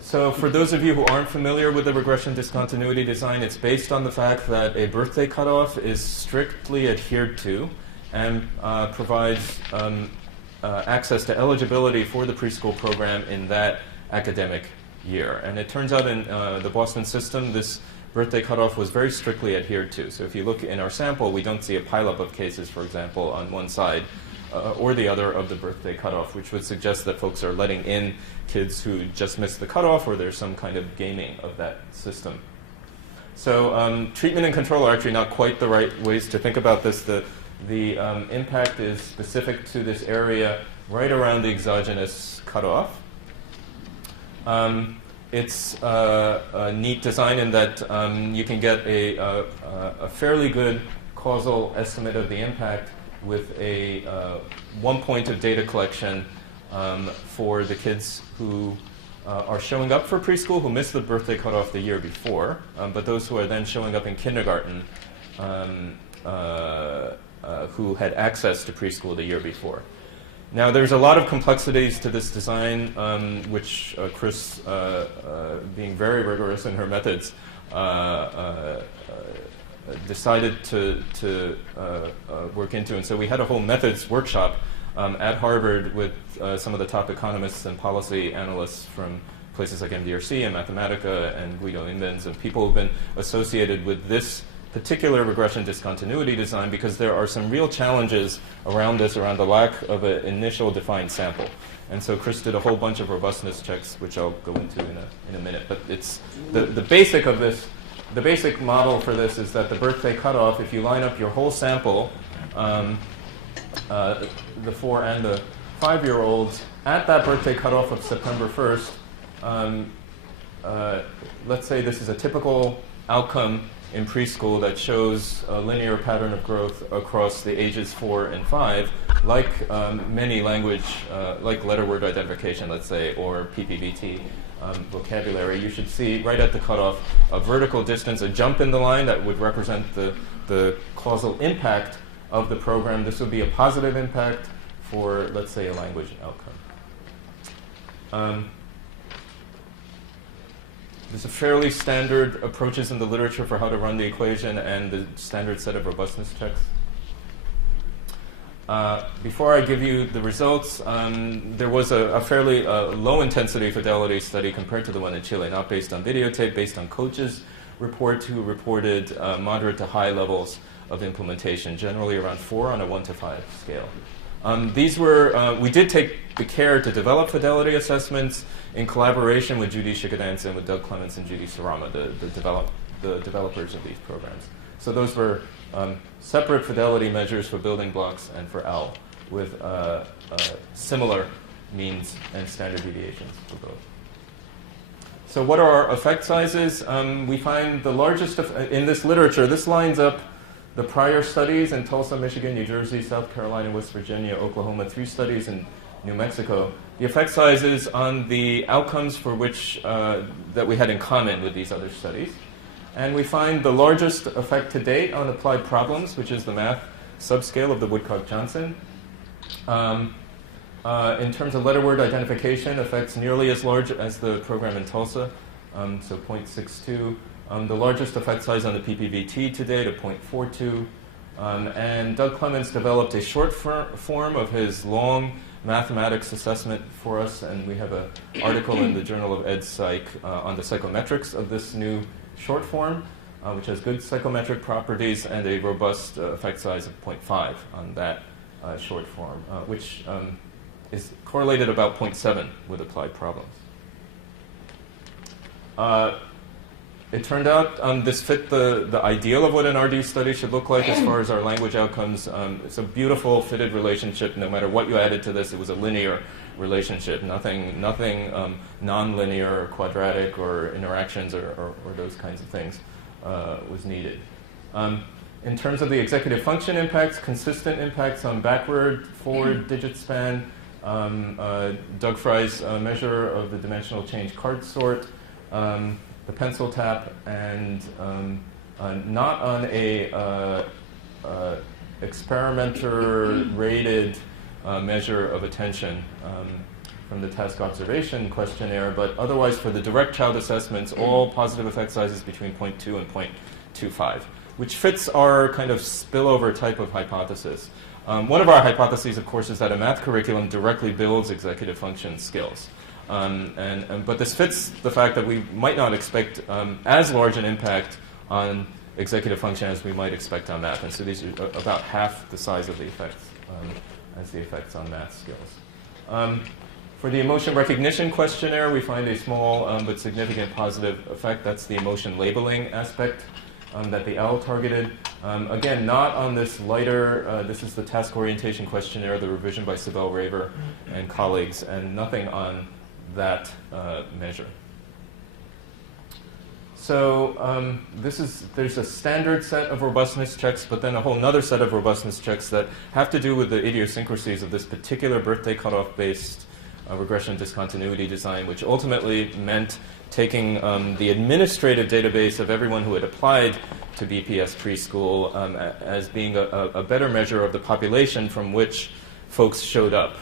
So for those of you who aren't familiar with the regression discontinuity design, it's based on the fact that a birthday cutoff is strictly adhered to and provides access to eligibility for the preschool program in that academic year. And it turns out in the Boston system, this birthday cutoff was very strictly adhered to. So if you look in our sample, we don't see a pileup of cases, for example, on one side or the other of the birthday cutoff, which would suggest that folks are letting in kids who just missed the cutoff, or there's some kind of gaming of that system. So treatment and control are actually not quite the right ways to think about this. The impact is specific to this area right around the exogenous cutoff. It's a neat design in that you can get a fairly good causal estimate of the impact with a 1 point of data collection for the kids who are showing up for preschool, who missed the birthday cutoff the year before, but those who are then showing up in kindergarten who had access to preschool the year before. Now, there's a lot of complexities to this design, which Chris, being very rigorous in her methods, decided to work into. And so we had a whole methods workshop at Harvard with some of the top economists and policy analysts from places like MDRC and Mathematica and Guido Imbens, and people who've been associated with this particular regression discontinuity design because there are some real challenges around this, around the lack of an initial defined sample. And so Chris did a whole bunch of robustness checks, which I'll go into in a minute. But it's the basic of this. The basic model for this is that the birthday cutoff, if you line up your whole sample, the 4 and the 5-year-olds, at that birthday cutoff of September 1st, let's say this is a typical outcome in preschool that shows a linear pattern of growth across the ages 4 and 5, like many language, like letter word identification, let's say, or PPVT vocabulary. You should see right at the cutoff a vertical distance, a jump in the line that would represent the causal impact of the program. This would be a positive impact for, let's say, a language outcome. There's a fairly standard approaches in the literature for how to run the equation and the standard set of robustness checks. Before I give you the results, there was a fairly low-intensity fidelity study compared to the one in Chile, not based on videotape, based on coaches' report who reported moderate to high levels of implementation, generally around 4 on a 1 to 5 scale. These were, we did take the care to develop fidelity assessments in collaboration with Judy Shikadance and with Doug Clements and Judy Sarama, the developers of these programs. So those were separate fidelity measures for building blocks and for OWL, with similar means and standard deviations for both. So what are our effect sizes? We find the largest, in this literature, this lines up the prior studies in Tulsa, Michigan, New Jersey, South Carolina, West Virginia, Oklahoma, 3 studies in New Mexico. The effect sizes on the outcomes for which that we had in common with these other studies. And we find the largest effect to date on applied problems, which is the math subscale of the Woodcock-Johnson. In terms of letter word identification, effects nearly as large as the program in Tulsa, so 0.62. The largest effect size on the PPVT to date, 0.42. And Doug Clements developed a short form of his long mathematics assessment for us, and we have an article in the Journal of Ed Psych on the psychometrics of this new short form, which has good psychometric properties and a robust effect size of 0.5 on that short form, which is correlated about 0.7 with applied problems. It turned out this fit the ideal of what an RD study should look like as far as our language outcomes. It's a beautiful fitted relationship. No matter what you added to this, it was a linear relationship. Nothing non-linear or quadratic or interactions or those kinds of things was needed. In terms of the executive function impacts, consistent impacts on backward, forward digit span, Doug Fry's measure of the dimensional change card sort, the pencil tap, and not on a experimenter-rated measure of attention from the task observation questionnaire, but otherwise for the direct child assessments, all positive effect sizes between 0.2 and 0.25, which fits our kind of spillover type of hypothesis. One of our hypotheses, of course, is that a math curriculum directly builds executive function skills. But this fits the fact that we might not expect as large an impact on executive function as we might expect on math. And so these are about half the size of the effects as the effects on math skills. For the emotion recognition questionnaire, we find a small but significant positive effect. That's the emotion labeling aspect that the OWL targeted. Again, not on this lighter, this is the task orientation questionnaire, the revision by Sibel Raver and colleagues, and nothing on that measure. So there's a standard set of robustness checks, but then a whole other set of robustness checks that have to do with the idiosyncrasies of this particular birthday cutoff-based regression discontinuity design, which ultimately meant taking the administrative database of everyone who had applied to BPS preschool as being a better measure of the population from which folks showed up.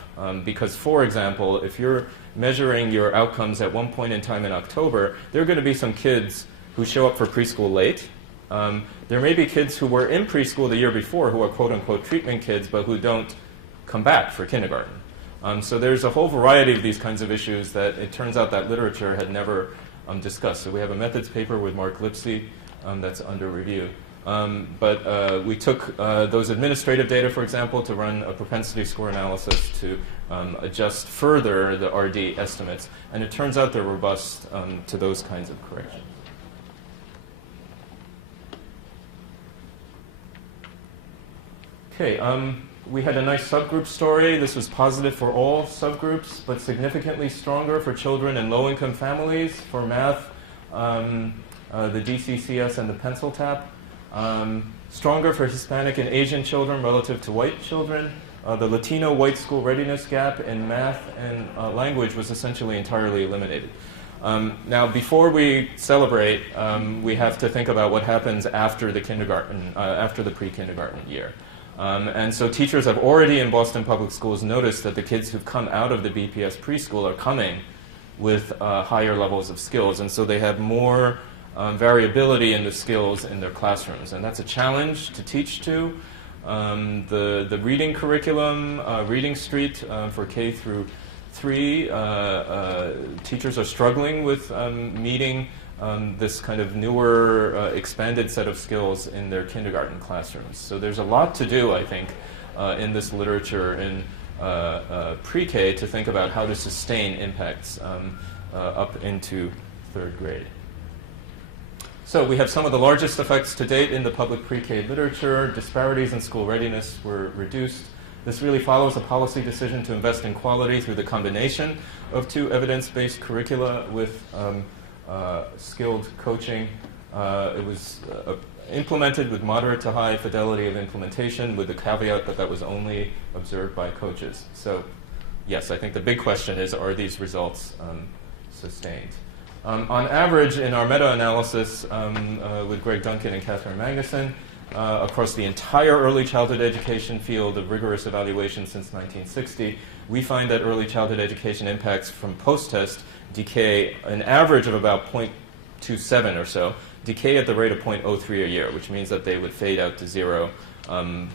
Because, for example, if you're measuring your outcomes at one point in time in October, there are going to be some kids who show up for preschool late. There may be kids who were in preschool the year before who are quote-unquote treatment kids, but who don't come back for kindergarten. So there's a whole variety of these kinds of issues that it turns out that literature had never discussed. So we have a methods paper with Mark Lipsey that's under review. But we took those administrative data, for example, to run a propensity score analysis to adjust further the RD estimates. And it turns out they're robust to those kinds of corrections. Okay, we had a nice subgroup story. This was positive for all subgroups, but significantly stronger for children in low-income families for math, the DCCS and the pencil tap. Stronger for Hispanic and Asian children relative to white children. The Latino white school readiness gap in math and language was essentially entirely eliminated. Now, before we celebrate, we have to think about what happens after the kindergarten, after the pre-kindergarten year. And so teachers have already in Boston Public Schools noticed that the kids who've come out of the BPS preschool are coming with higher levels of skills. And so they have more variability in the skills in their classrooms. And that's a challenge to teach to. The reading curriculum, Reading Street for K through 3, teachers are struggling with meeting this kind of newer, expanded set of skills in their kindergarten classrooms. So there's a lot to do, I think, in this literature in pre-K to think about how to sustain impacts up into 3rd grade. So we have some of the largest effects to date in the public pre-K literature. Disparities in school readiness were reduced. This really follows a policy decision to invest in quality through the combination of 2 evidence-based curricula with skilled coaching. It was implemented with moderate to high fidelity of implementation, with the caveat that that was only observed by coaches. So yes, I think the big question is, are these results sustained? On average, in our meta-analysis with Greg Duncan and Catherine Magnuson, across the entire early childhood education field of rigorous evaluation since 1960, we find that early childhood education impacts from post-test decay an average of about 0.27 or so, decay at the rate of 0.03 a year, which means that they would fade out to 0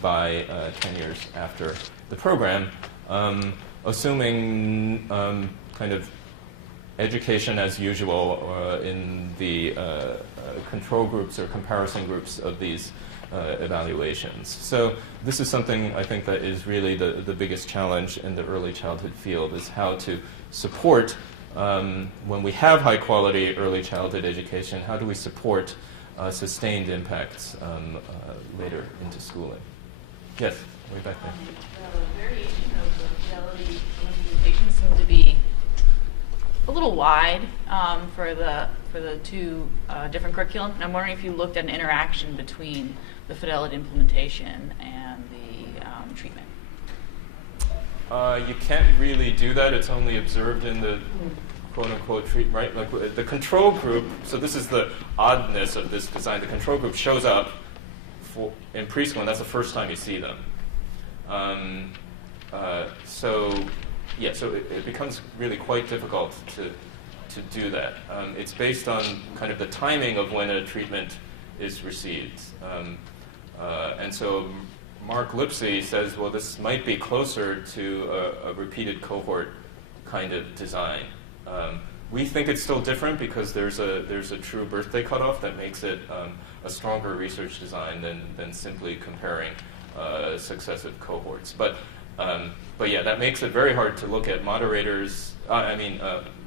by 10 years after the program, assuming kind of education as usual in the control groups or comparison groups of these evaluations. So this is something I think that is really the biggest challenge in the early childhood field, is how to support, when we have high quality early childhood education, how do we support sustained impacts later into schooling? Yes, way back there. The variation of the fidelity implementation seemed to be a little wide for the 2 different curriculum. And I'm wondering if you looked at an interaction between the fidelity implementation and the treatment. You can't really do that. It's only observed in the quote-unquote treatment, right? Like the control group, so this is the oddness of this design. The control group shows up in preschool, and that's the first time you see them. So it becomes really quite difficult to do that. It's based on kind of the timing of when a treatment is received. And so Mark Lipsey says, well, this might be closer to a repeated cohort kind of design. We think it's still different because there's a true birthday cutoff that makes it a stronger research design than simply comparing successive cohorts. But yeah, that makes it very hard to look at moderators.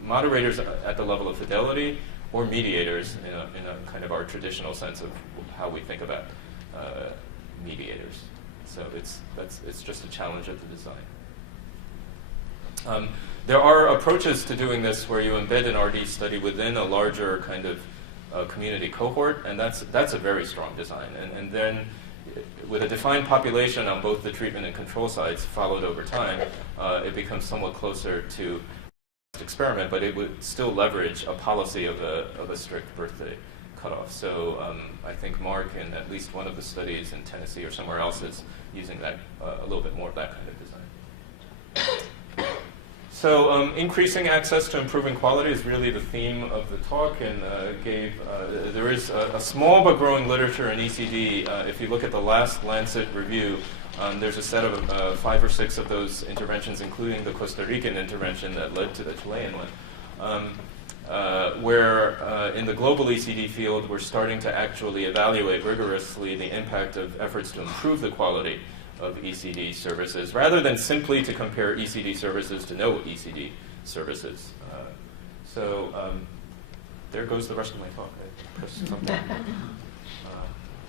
Moderators at the level of fidelity, or mediators in a kind of our traditional sense of how we think about mediators. So it's just a challenge of the design. There are approaches to doing this where you embed an RD study within a larger kind of community cohort, and that's a very strong design. And then with a defined population on both the treatment and control sides followed over time, it becomes somewhat closer to experiment, but it would still leverage a policy of a strict birthday cutoff. So I think Mark, in at least one of the studies in Tennessee or somewhere else, is using that a little bit more of that kind of design. So increasing access to improving quality is really the theme of the talk, and there is a small but growing literature in ECD. If you look at the last Lancet review, there's a set of 5 or 6 of those interventions, including the Costa Rican intervention that led to the Chilean one. where in the global ECD field, we're starting to actually evaluate rigorously the impact of efforts to improve the quality of ECD services, rather than simply to compare ECD services to no ECD services. There goes the rest of my talk. I pressed something.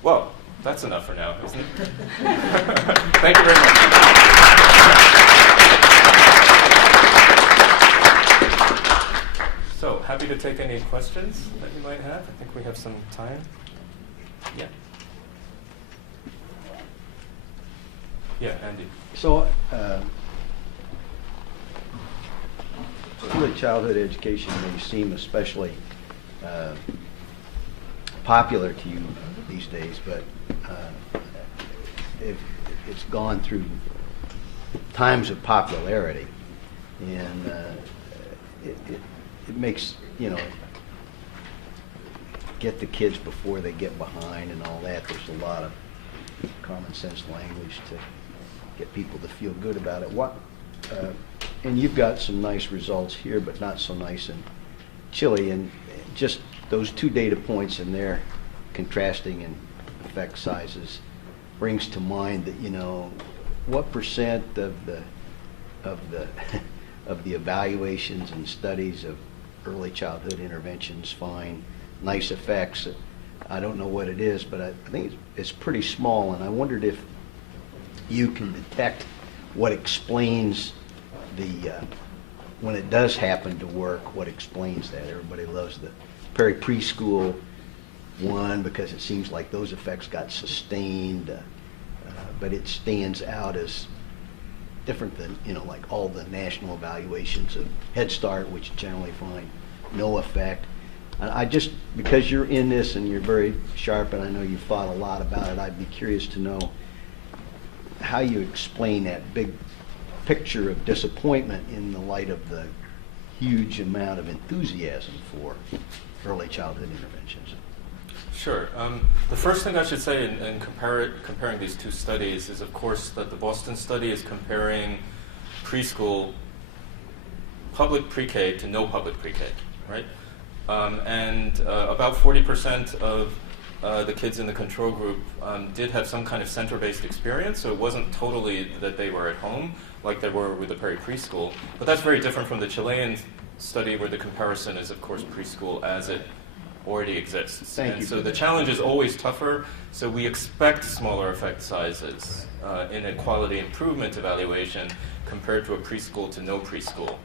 Well, that's enough for now, isn't it? Thank you very much. So, happy to take any questions that you might have. I think we have some time. Yeah. Yeah, Andy. So, early childhood education may seem especially popular to you these days, but it's gone through times of popularity, and it makes, get the kids before they get behind and all that. There's a lot of common sense language to get people to feel good about it. And you've got some nice results here, but not so nice in Chile. And just those two data points in there, contrasting and effect sizes, brings to mind that, what percent of the of the evaluations and studies of early childhood interventions find nice effects. I don't know what it is, but I think it's pretty small, and I wondered if you can detect what explains when it does happen to work, what explains that. Everybody loves the preschool one because it seems like those effects got sustained, but it stands out as different than, like all the national evaluations of Head Start, which generally find no effect. I just, because you're in this and you're very sharp, and I know you've thought a lot about it, I'd be curious to know how you explain that big picture of disappointment in the light of the huge amount of enthusiasm for early childhood interventions. Sure. The first thing I should say in comparing these two studies is, of course, that the Boston study is comparing preschool, public pre-K to no public pre-K, right? And about 40% of the kids in the control group did have some kind of center-based experience, so it wasn't totally that they were at home like they were with the preschool. But that's very different from the Chilean study, where the comparison is, of course, preschool as it already exists. Thank you. So the challenge is always tougher, so we expect smaller effect sizes in a quality improvement evaluation compared to a preschool to no preschool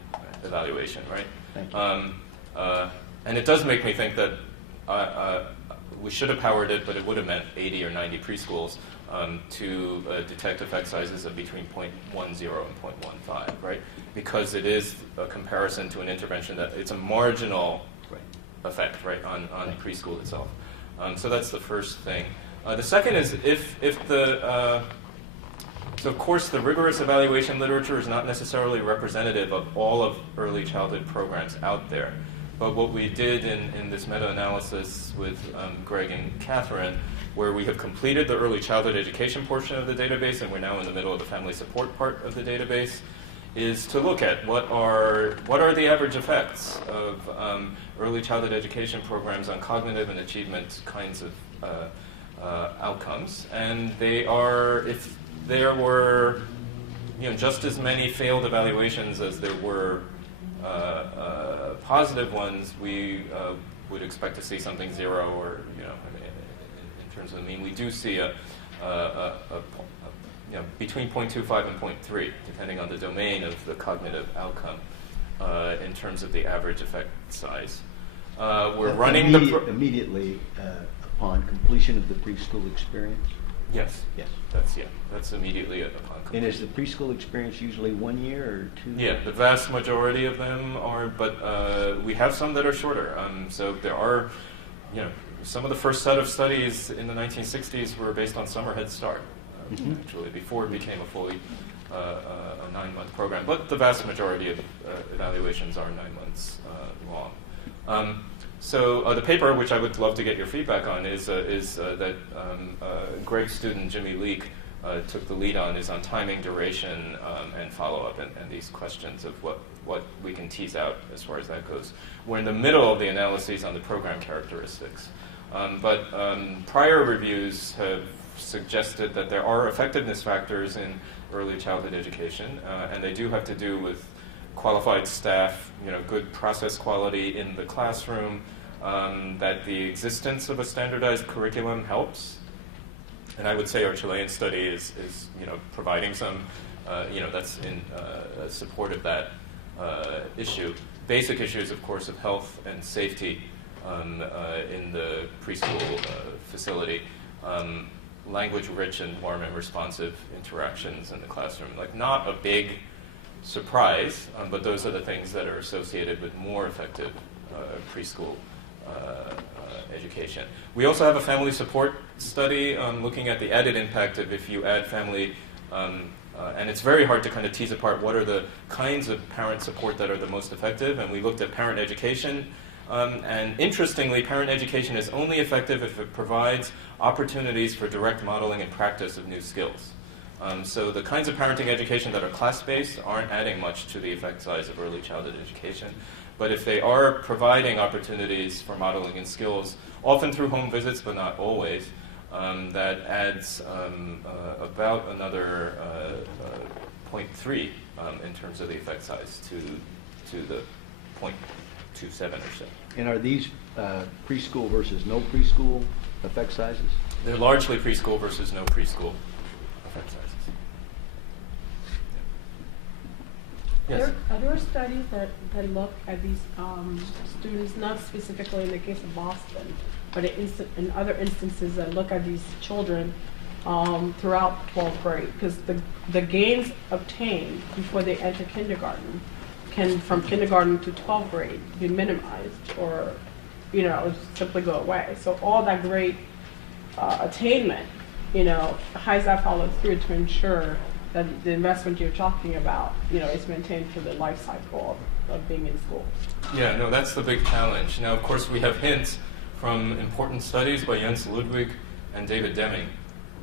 evaluation, right? Thank you. And it does make me think that we should have powered it, but it would have meant 80 or 90 preschools to detect effect sizes of between 0.10 and 0.15, right? Because it is a comparison to an intervention that it's a marginal effect, right, on preschool itself. So that's the first thing. The second is so of course the rigorous evaluation literature is not necessarily representative of all of early childhood programs out there. But what we did in this meta-analysis with Greg and Catherine, where we have completed the early childhood education portion of the database, and we're now in the middle of the family support part of the database, is to look at what are the average effects of early childhood education programs on cognitive and achievement kinds of outcomes. And they are, if there were just as many failed evaluations as there were positive ones, we would expect to see something zero, or in terms of the mean, we do see a between 0.25 and 0.3, depending on the domain of the cognitive outcome, in terms of the average effect size. We're running immediately upon completion of the preschool experience. Yes. Yes. That's immediately upon completion. And is the preschool experience usually 1 year or 2? Yeah, the vast majority of them are, but we have some that are shorter. So there are, some of the first set of studies in the 1960s were based on summer Head Start, actually, before it became a fully a 9-month program. But the vast majority of evaluations are 9 months long. So the paper, which I would love to get your feedback on, is that Greg's student, Jimmy Leek, took the lead on, is on timing, duration, and follow-up, and these questions of what we can tease out as far as that goes. We're in the middle of the analyses on the program characteristics. But prior reviews have suggested that there are effectiveness factors in early childhood education, and they do have to do with qualified staff, good process quality in the classroom, that the existence of a standardized curriculum helps. And I would say our Chilean study is providing some, that's in support of that issue. Basic issues, of course, of health and safety in the preschool facility. Language-rich and warm and responsive interactions in the classroom. Like, not a big surprise, but those are the things that are associated with more effective preschool education. We also have a family support study looking at the added impact of if you add family, and it's very hard to kind of tease apart what are the kinds of parent support that are the most effective, and we looked at parent education. And interestingly, parent education is only effective if it provides opportunities for direct modeling and practice of new skills. So the kinds of parenting education that are class-based aren't adding much to the effect size of early childhood education. But if they are providing opportunities for modeling and skills, often through home visits, but not always, that adds about another 0.3 in terms of the effect size to the 0.27 or so. And are these preschool versus no preschool effect sizes? They're largely preschool versus no preschool effect sizes. Yes? Are there studies that look at these students, not specifically in the case of Boston, but in other instances that look at these children throughout 12th grade? Because the gains obtained before they enter kindergarten can, from kindergarten to 12th grade, be minimized or, simply go away. So all that great attainment, how is that followed through to ensure that the investment you're talking about, is maintained for the life cycle of being in school? Yeah, no, that's the big challenge. Now, of course, we have hints from important studies by Jens Ludwig and David Deming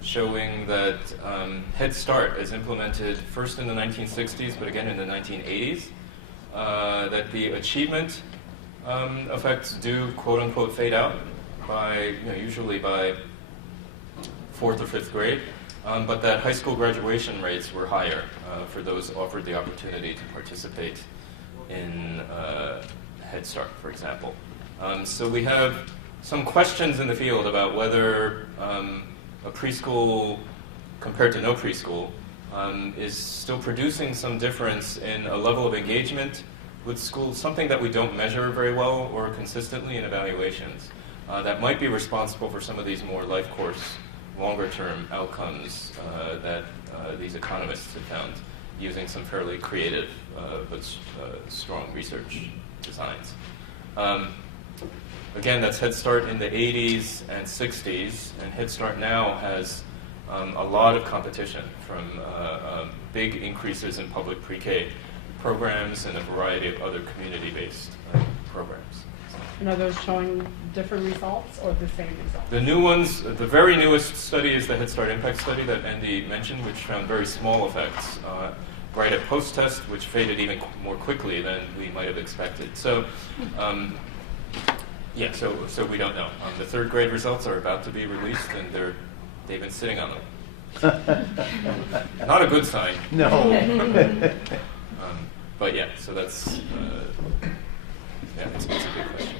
showing that Head Start is implemented first in the 1960s, but again in the 1980s, that the achievement effects do, quote unquote, fade out by, usually by 4th or 5th grade, but that high school graduation rates were higher for those offered the opportunity to participate in Head Start, for example. So we have some questions in the field about whether a preschool compared to no preschool is still producing some difference in a level of engagement with schools, something that we don't measure very well or consistently in evaluations, that might be responsible for some of these more life course, longer-term outcomes that these economists have found using some fairly creative but strong research designs. Again, that's Head Start in the 80s and 60s, and Head Start now has a lot of competition from big increases in public pre-K programs and a variety of other community-based programs. And are those showing different results or the same results? The new ones, the very newest study is the Head Start Impact Study that Andy mentioned, which found very small effects right at post-test, which faded even more quickly than we might have expected. So, yeah, so we don't know. The 3rd grade results are about to be released, and they've been sitting on them. Not a good sign. No. But yeah, so that's it's a big question.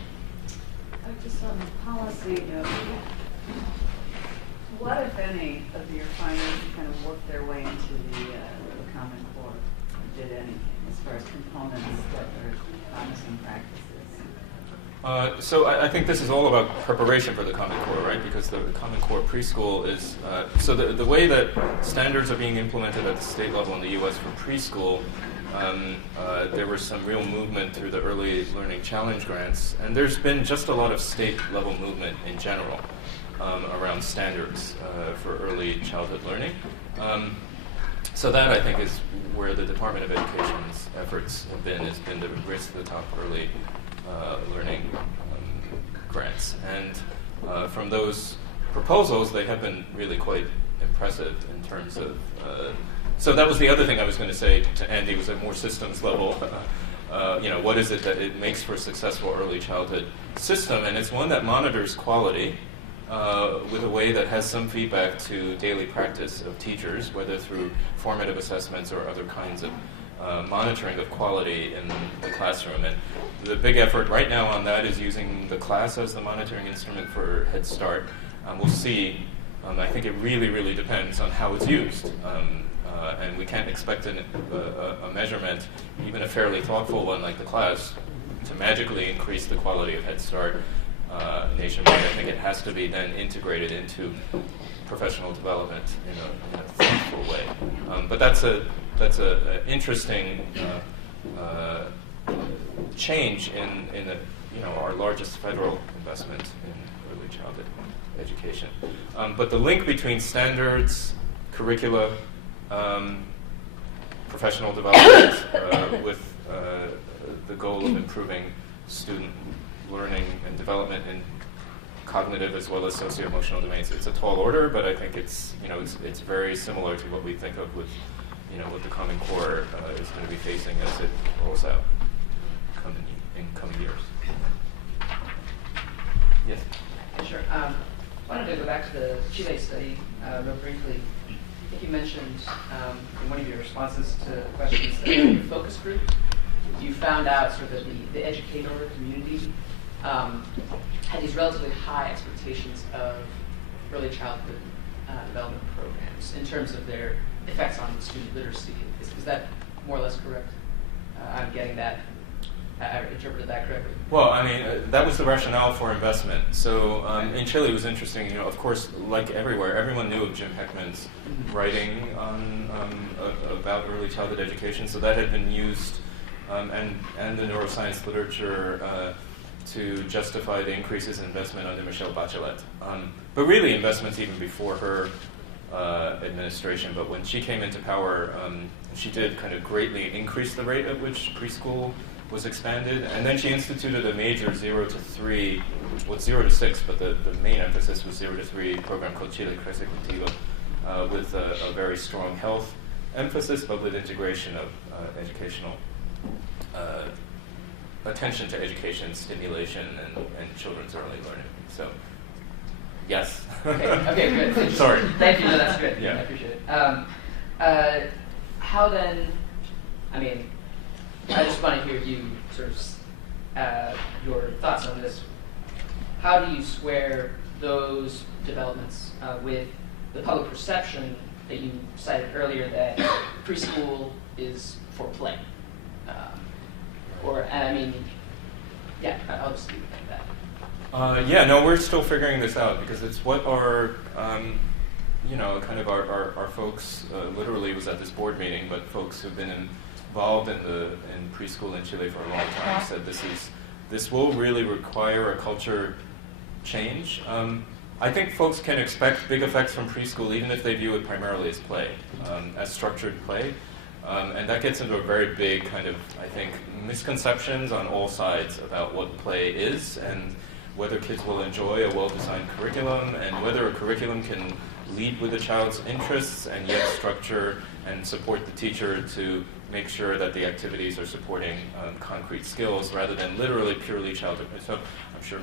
Just on the policy, what, if any, of your findings kind of worked their way into the Common Core? Did anything as far as components that are promising practices? So I think this is all about preparation for the Common Core, right? Because the Common Core preschool is, so the way that standards are being implemented at the state level in the U.S. for preschool, there was some real movement through the Early Learning Challenge grants, and there's been just a lot of state-level movement in general around standards for early childhood learning. So that, I think, is where the Department of Education's efforts have been, has been to raise to the top early learning grants. And from those proposals, they have been really quite impressive in terms of... so that was the other thing I was going to say to Andy, was a more systems level what is it that it makes for a successful early childhood system, and it's one that monitors quality with a way that has some feedback to daily practice of teachers, whether through formative assessments or other kinds of monitoring of quality in the classroom. And the big effort right now on that is using the class as the monitoring instrument for Head Start. We'll see. I think it really, really depends on how it's used. And we can't expect a measurement, even a fairly thoughtful one like the class, to magically increase the quality of Head Start nationwide. I think it has to be then integrated into professional development in a thoughtful way. But that's an interesting change in our largest federal investment in early childhood education. But the link between standards, curricula, professional development with the goal of improving student learning and development in cognitive as well as socio-emotional domains. It's a tall order, but I think it's very similar to what we think of with what the Common Core is going to be facing as it rolls out in coming years. Yes. Sure. I wanted to go back to the Chile study real briefly. I think you mentioned in one of your responses to questions that in your focus group, you found out sort of that the educator community had these relatively high expectations of early childhood development programs in terms of their effects on student literacy. Is that more or less correct? I'm getting that. I interpreted that correctly. Well, I mean, that was the rationale for investment. So in Chile, it was interesting. Of course, like everywhere, everyone knew of Jim Heckman's writing about early childhood education. So that had been used, and the neuroscience literature to justify the increases in investment under Michelle Bachelet. But really, investments even before her administration. But when she came into power, she did kind of greatly increase the rate at which preschool was expanded, and then she instituted a major 0 to 3, which was 0 to 6, but the main emphasis was 0 to 3 program called Chile Crece Contigo, with a very strong health emphasis, but with integration of educational attention to education, stimulation, and children's early learning. So, yes. Okay, good. Sorry. Thank you. No, that's good. Yeah. I appreciate it. How then? I mean, I just want to hear you sort of your thoughts on this. How do you square those developments with the public perception that you cited earlier that preschool is for play? I'll just leave it at that. No, we're still figuring this out because it's what our, kind of our folks, literally was at this board meeting, but folks who've been involved in preschool in Chile for a long time said this will really require a culture change. I think folks can expect big effects from preschool even if they view it primarily as play, as structured play. And that gets into a very big kind of, I think, misconceptions on all sides about what play is and whether kids will enjoy a well-designed curriculum and whether a curriculum can lead with the child's interests and yet structure and support the teacher to make sure that the activities are supporting concrete skills rather than literally purely childhood. So I'm sure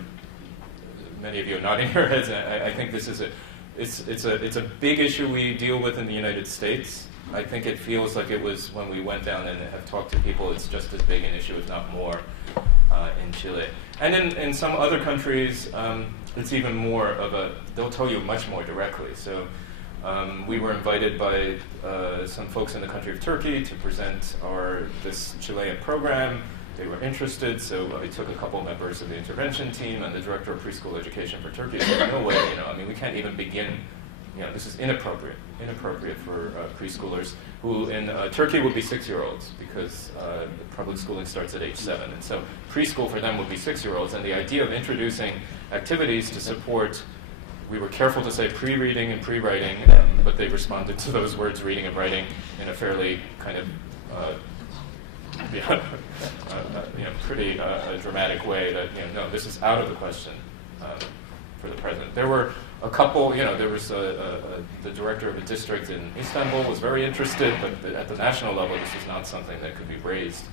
many of you are nodding your heads. I think this is it's a big issue we deal with in the United States. I think it feels like it was when we went down and have talked to people, it's just as big an issue, if not more, in Chile. And in some other countries, it's even more of they'll tell you much more directly. So we were invited by some folks in the country of Turkey to present this Chilean program. They were interested, so I took a couple members of the intervention team and the director of preschool education for Turkey. Said, no way, we can't even begin. This is inappropriate for preschoolers who in Turkey would be 6-year-olds because public schooling starts at age 7. And so preschool for them would be 6-year-olds. And the idea of introducing activities to support, we were careful to say pre-reading and pre-writing, but they responded to those words, reading and writing, in a fairly kind of pretty dramatic way that, no, this is out of the question for the present. There were a couple, there was the director of a district in Istanbul was very interested, but at the national level, this is not something that could be raised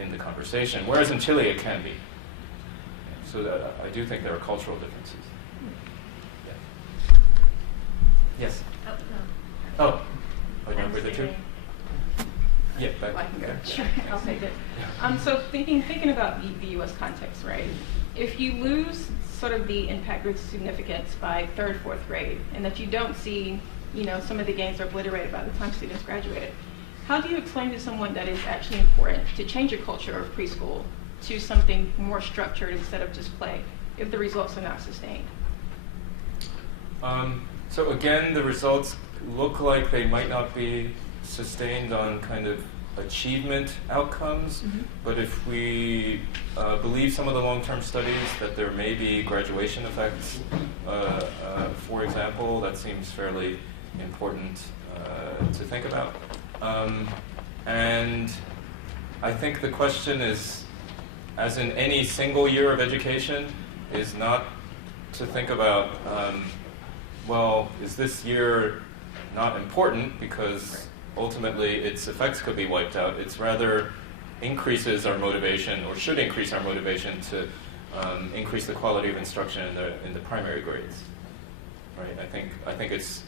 in the conversation, whereas in Chile it can be. So that, I do think there are cultural differences. Yeah. Yes? Oh, number the two? Yeah, back. I can go. Sure, I'll take it. So thinking about the U.S. context, right? If you lose sort of the impact or significance by third, fourth grade, and that you don't see, some of the gains are obliterated by the time students graduated, how do you explain to someone that it's actually important to change your culture of preschool to something more structured instead of just play, if the results are not sustained? So again, the results look like they might not be sustained on kind of achievement outcomes, but if we believe some of the long-term studies that there may be graduation effects, for example, that seems fairly important to think about. And I think the question is, as in any single year of education, is not to think about, well, is this year not important because ultimately its effects could be wiped out. It's rather increases our motivation, or should increase our motivation to increase the quality of instruction in the primary grades. Right? I think it's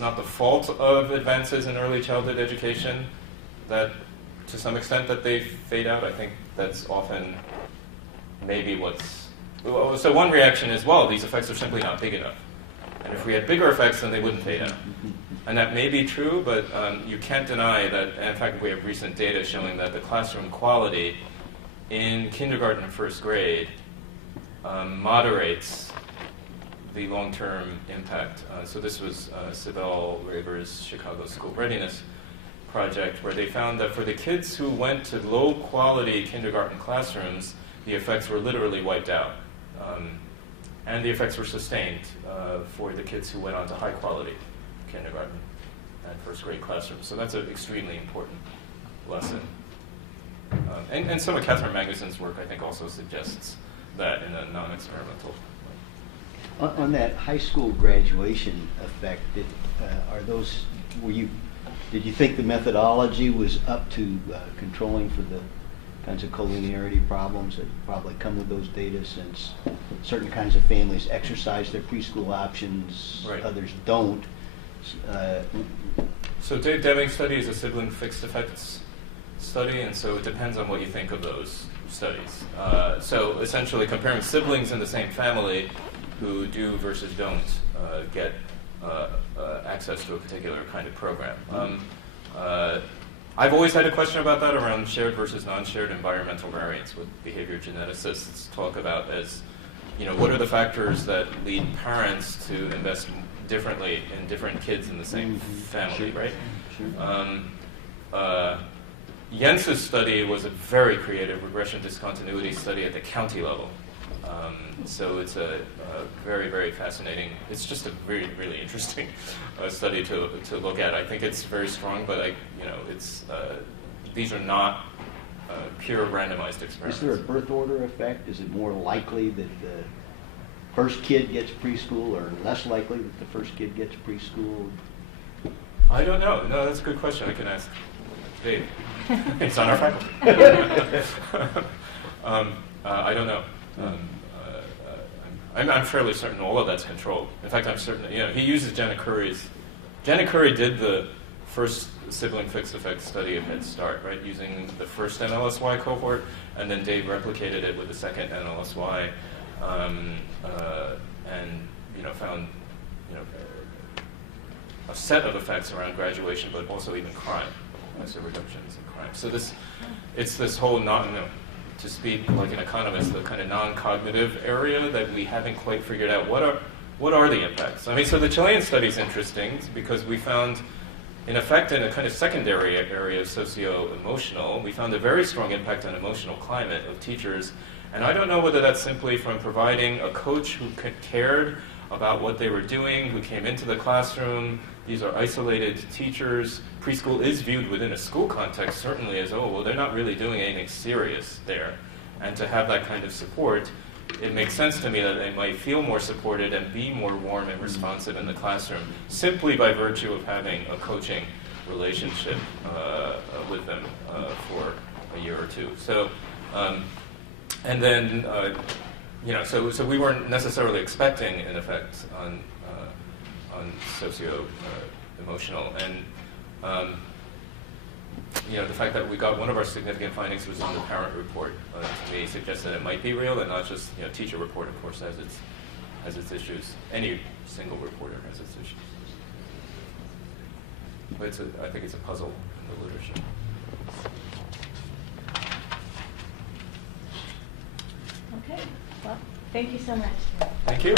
not the fault of advances in early childhood education that, to some extent, that they fade out. I think that's often maybe what's. So one reaction is, well, these effects are simply not big enough. And if we had bigger effects, then they wouldn't fade out. And that may be true, but you can't deny that, and in fact, we have recent data showing that the classroom quality in kindergarten and first grade moderates the long-term impact. So this was Sibel Raber's Chicago School Readiness Project, where they found that for the kids who went to low-quality kindergarten classrooms, the effects were literally wiped out. And the effects were sustained for the kids who went on to high-quality kindergarten and first grade classrooms. So that's an extremely important lesson. And some of Catherine Magnuson's work, I think, also suggests that in a non-experimental way. On that high school graduation effect, did you think the methodology was up to controlling for the kinds of collinearity problems that probably come with those data, since certain kinds of families exercise their preschool options, right. Others don't? So Dave Deming's study is a sibling fixed effects study, and so it depends on what you think of those studies. So essentially comparing siblings in the same family who do versus don't get access to a particular kind of program. I've always had a question about that around shared versus non-shared environmental variance, what behavior geneticists talk about as, what are the factors that lead parents to invest differently in different kids in the same family, right? Sure. Jens's study was a very creative regression discontinuity study at the county level. So it's a very, very fascinating, it's just a really, really interesting study to look at. I think it's very strong, but these are not pure randomized experiments. Is there a birth order effect? Is it more likely that the first kid gets preschool, or less likely that the first kid gets preschool? I don't know. No, that's a good question. I can ask Dave. It's on our faculty. I don't know. I'm fairly certain all of that's controlled. In fact, I'm certain that, he uses Janet Curry's. Janet Curry did the first sibling fixed effect study of Head Start, right, using the first NLSY cohort, and then Dave replicated it with the second NLSY, and found a set of effects around graduation, but also even crime, so reductions in crime. So it's this whole to speak like an economist, the kind of non-cognitive area that we haven't quite figured out what are the impacts. So the Chilean study is interesting because we found, in effect, in a kind of secondary area of socio-emotional, we found a very strong impact on emotional climate of teachers. And I don't know whether that's simply from providing a coach who cared about what they were doing, who came into the classroom. These are isolated teachers. Preschool is viewed within a school context certainly as, they're not really doing anything serious there. And to have that kind of support, it makes sense to me that they might feel more supported and be more warm and responsive in the classroom, simply by virtue of having a coaching relationship with them for a year or two. So, and then, so we weren't necessarily expecting an effect on socio-emotional. And, the fact that we got one of our significant findings was on the parent report, to me suggests that it might be real and not just, teacher report, of course, has its issues. Any single reporter has its issues. But I think it's a puzzle in the literature. Okay, well, thank you so much. Thank you.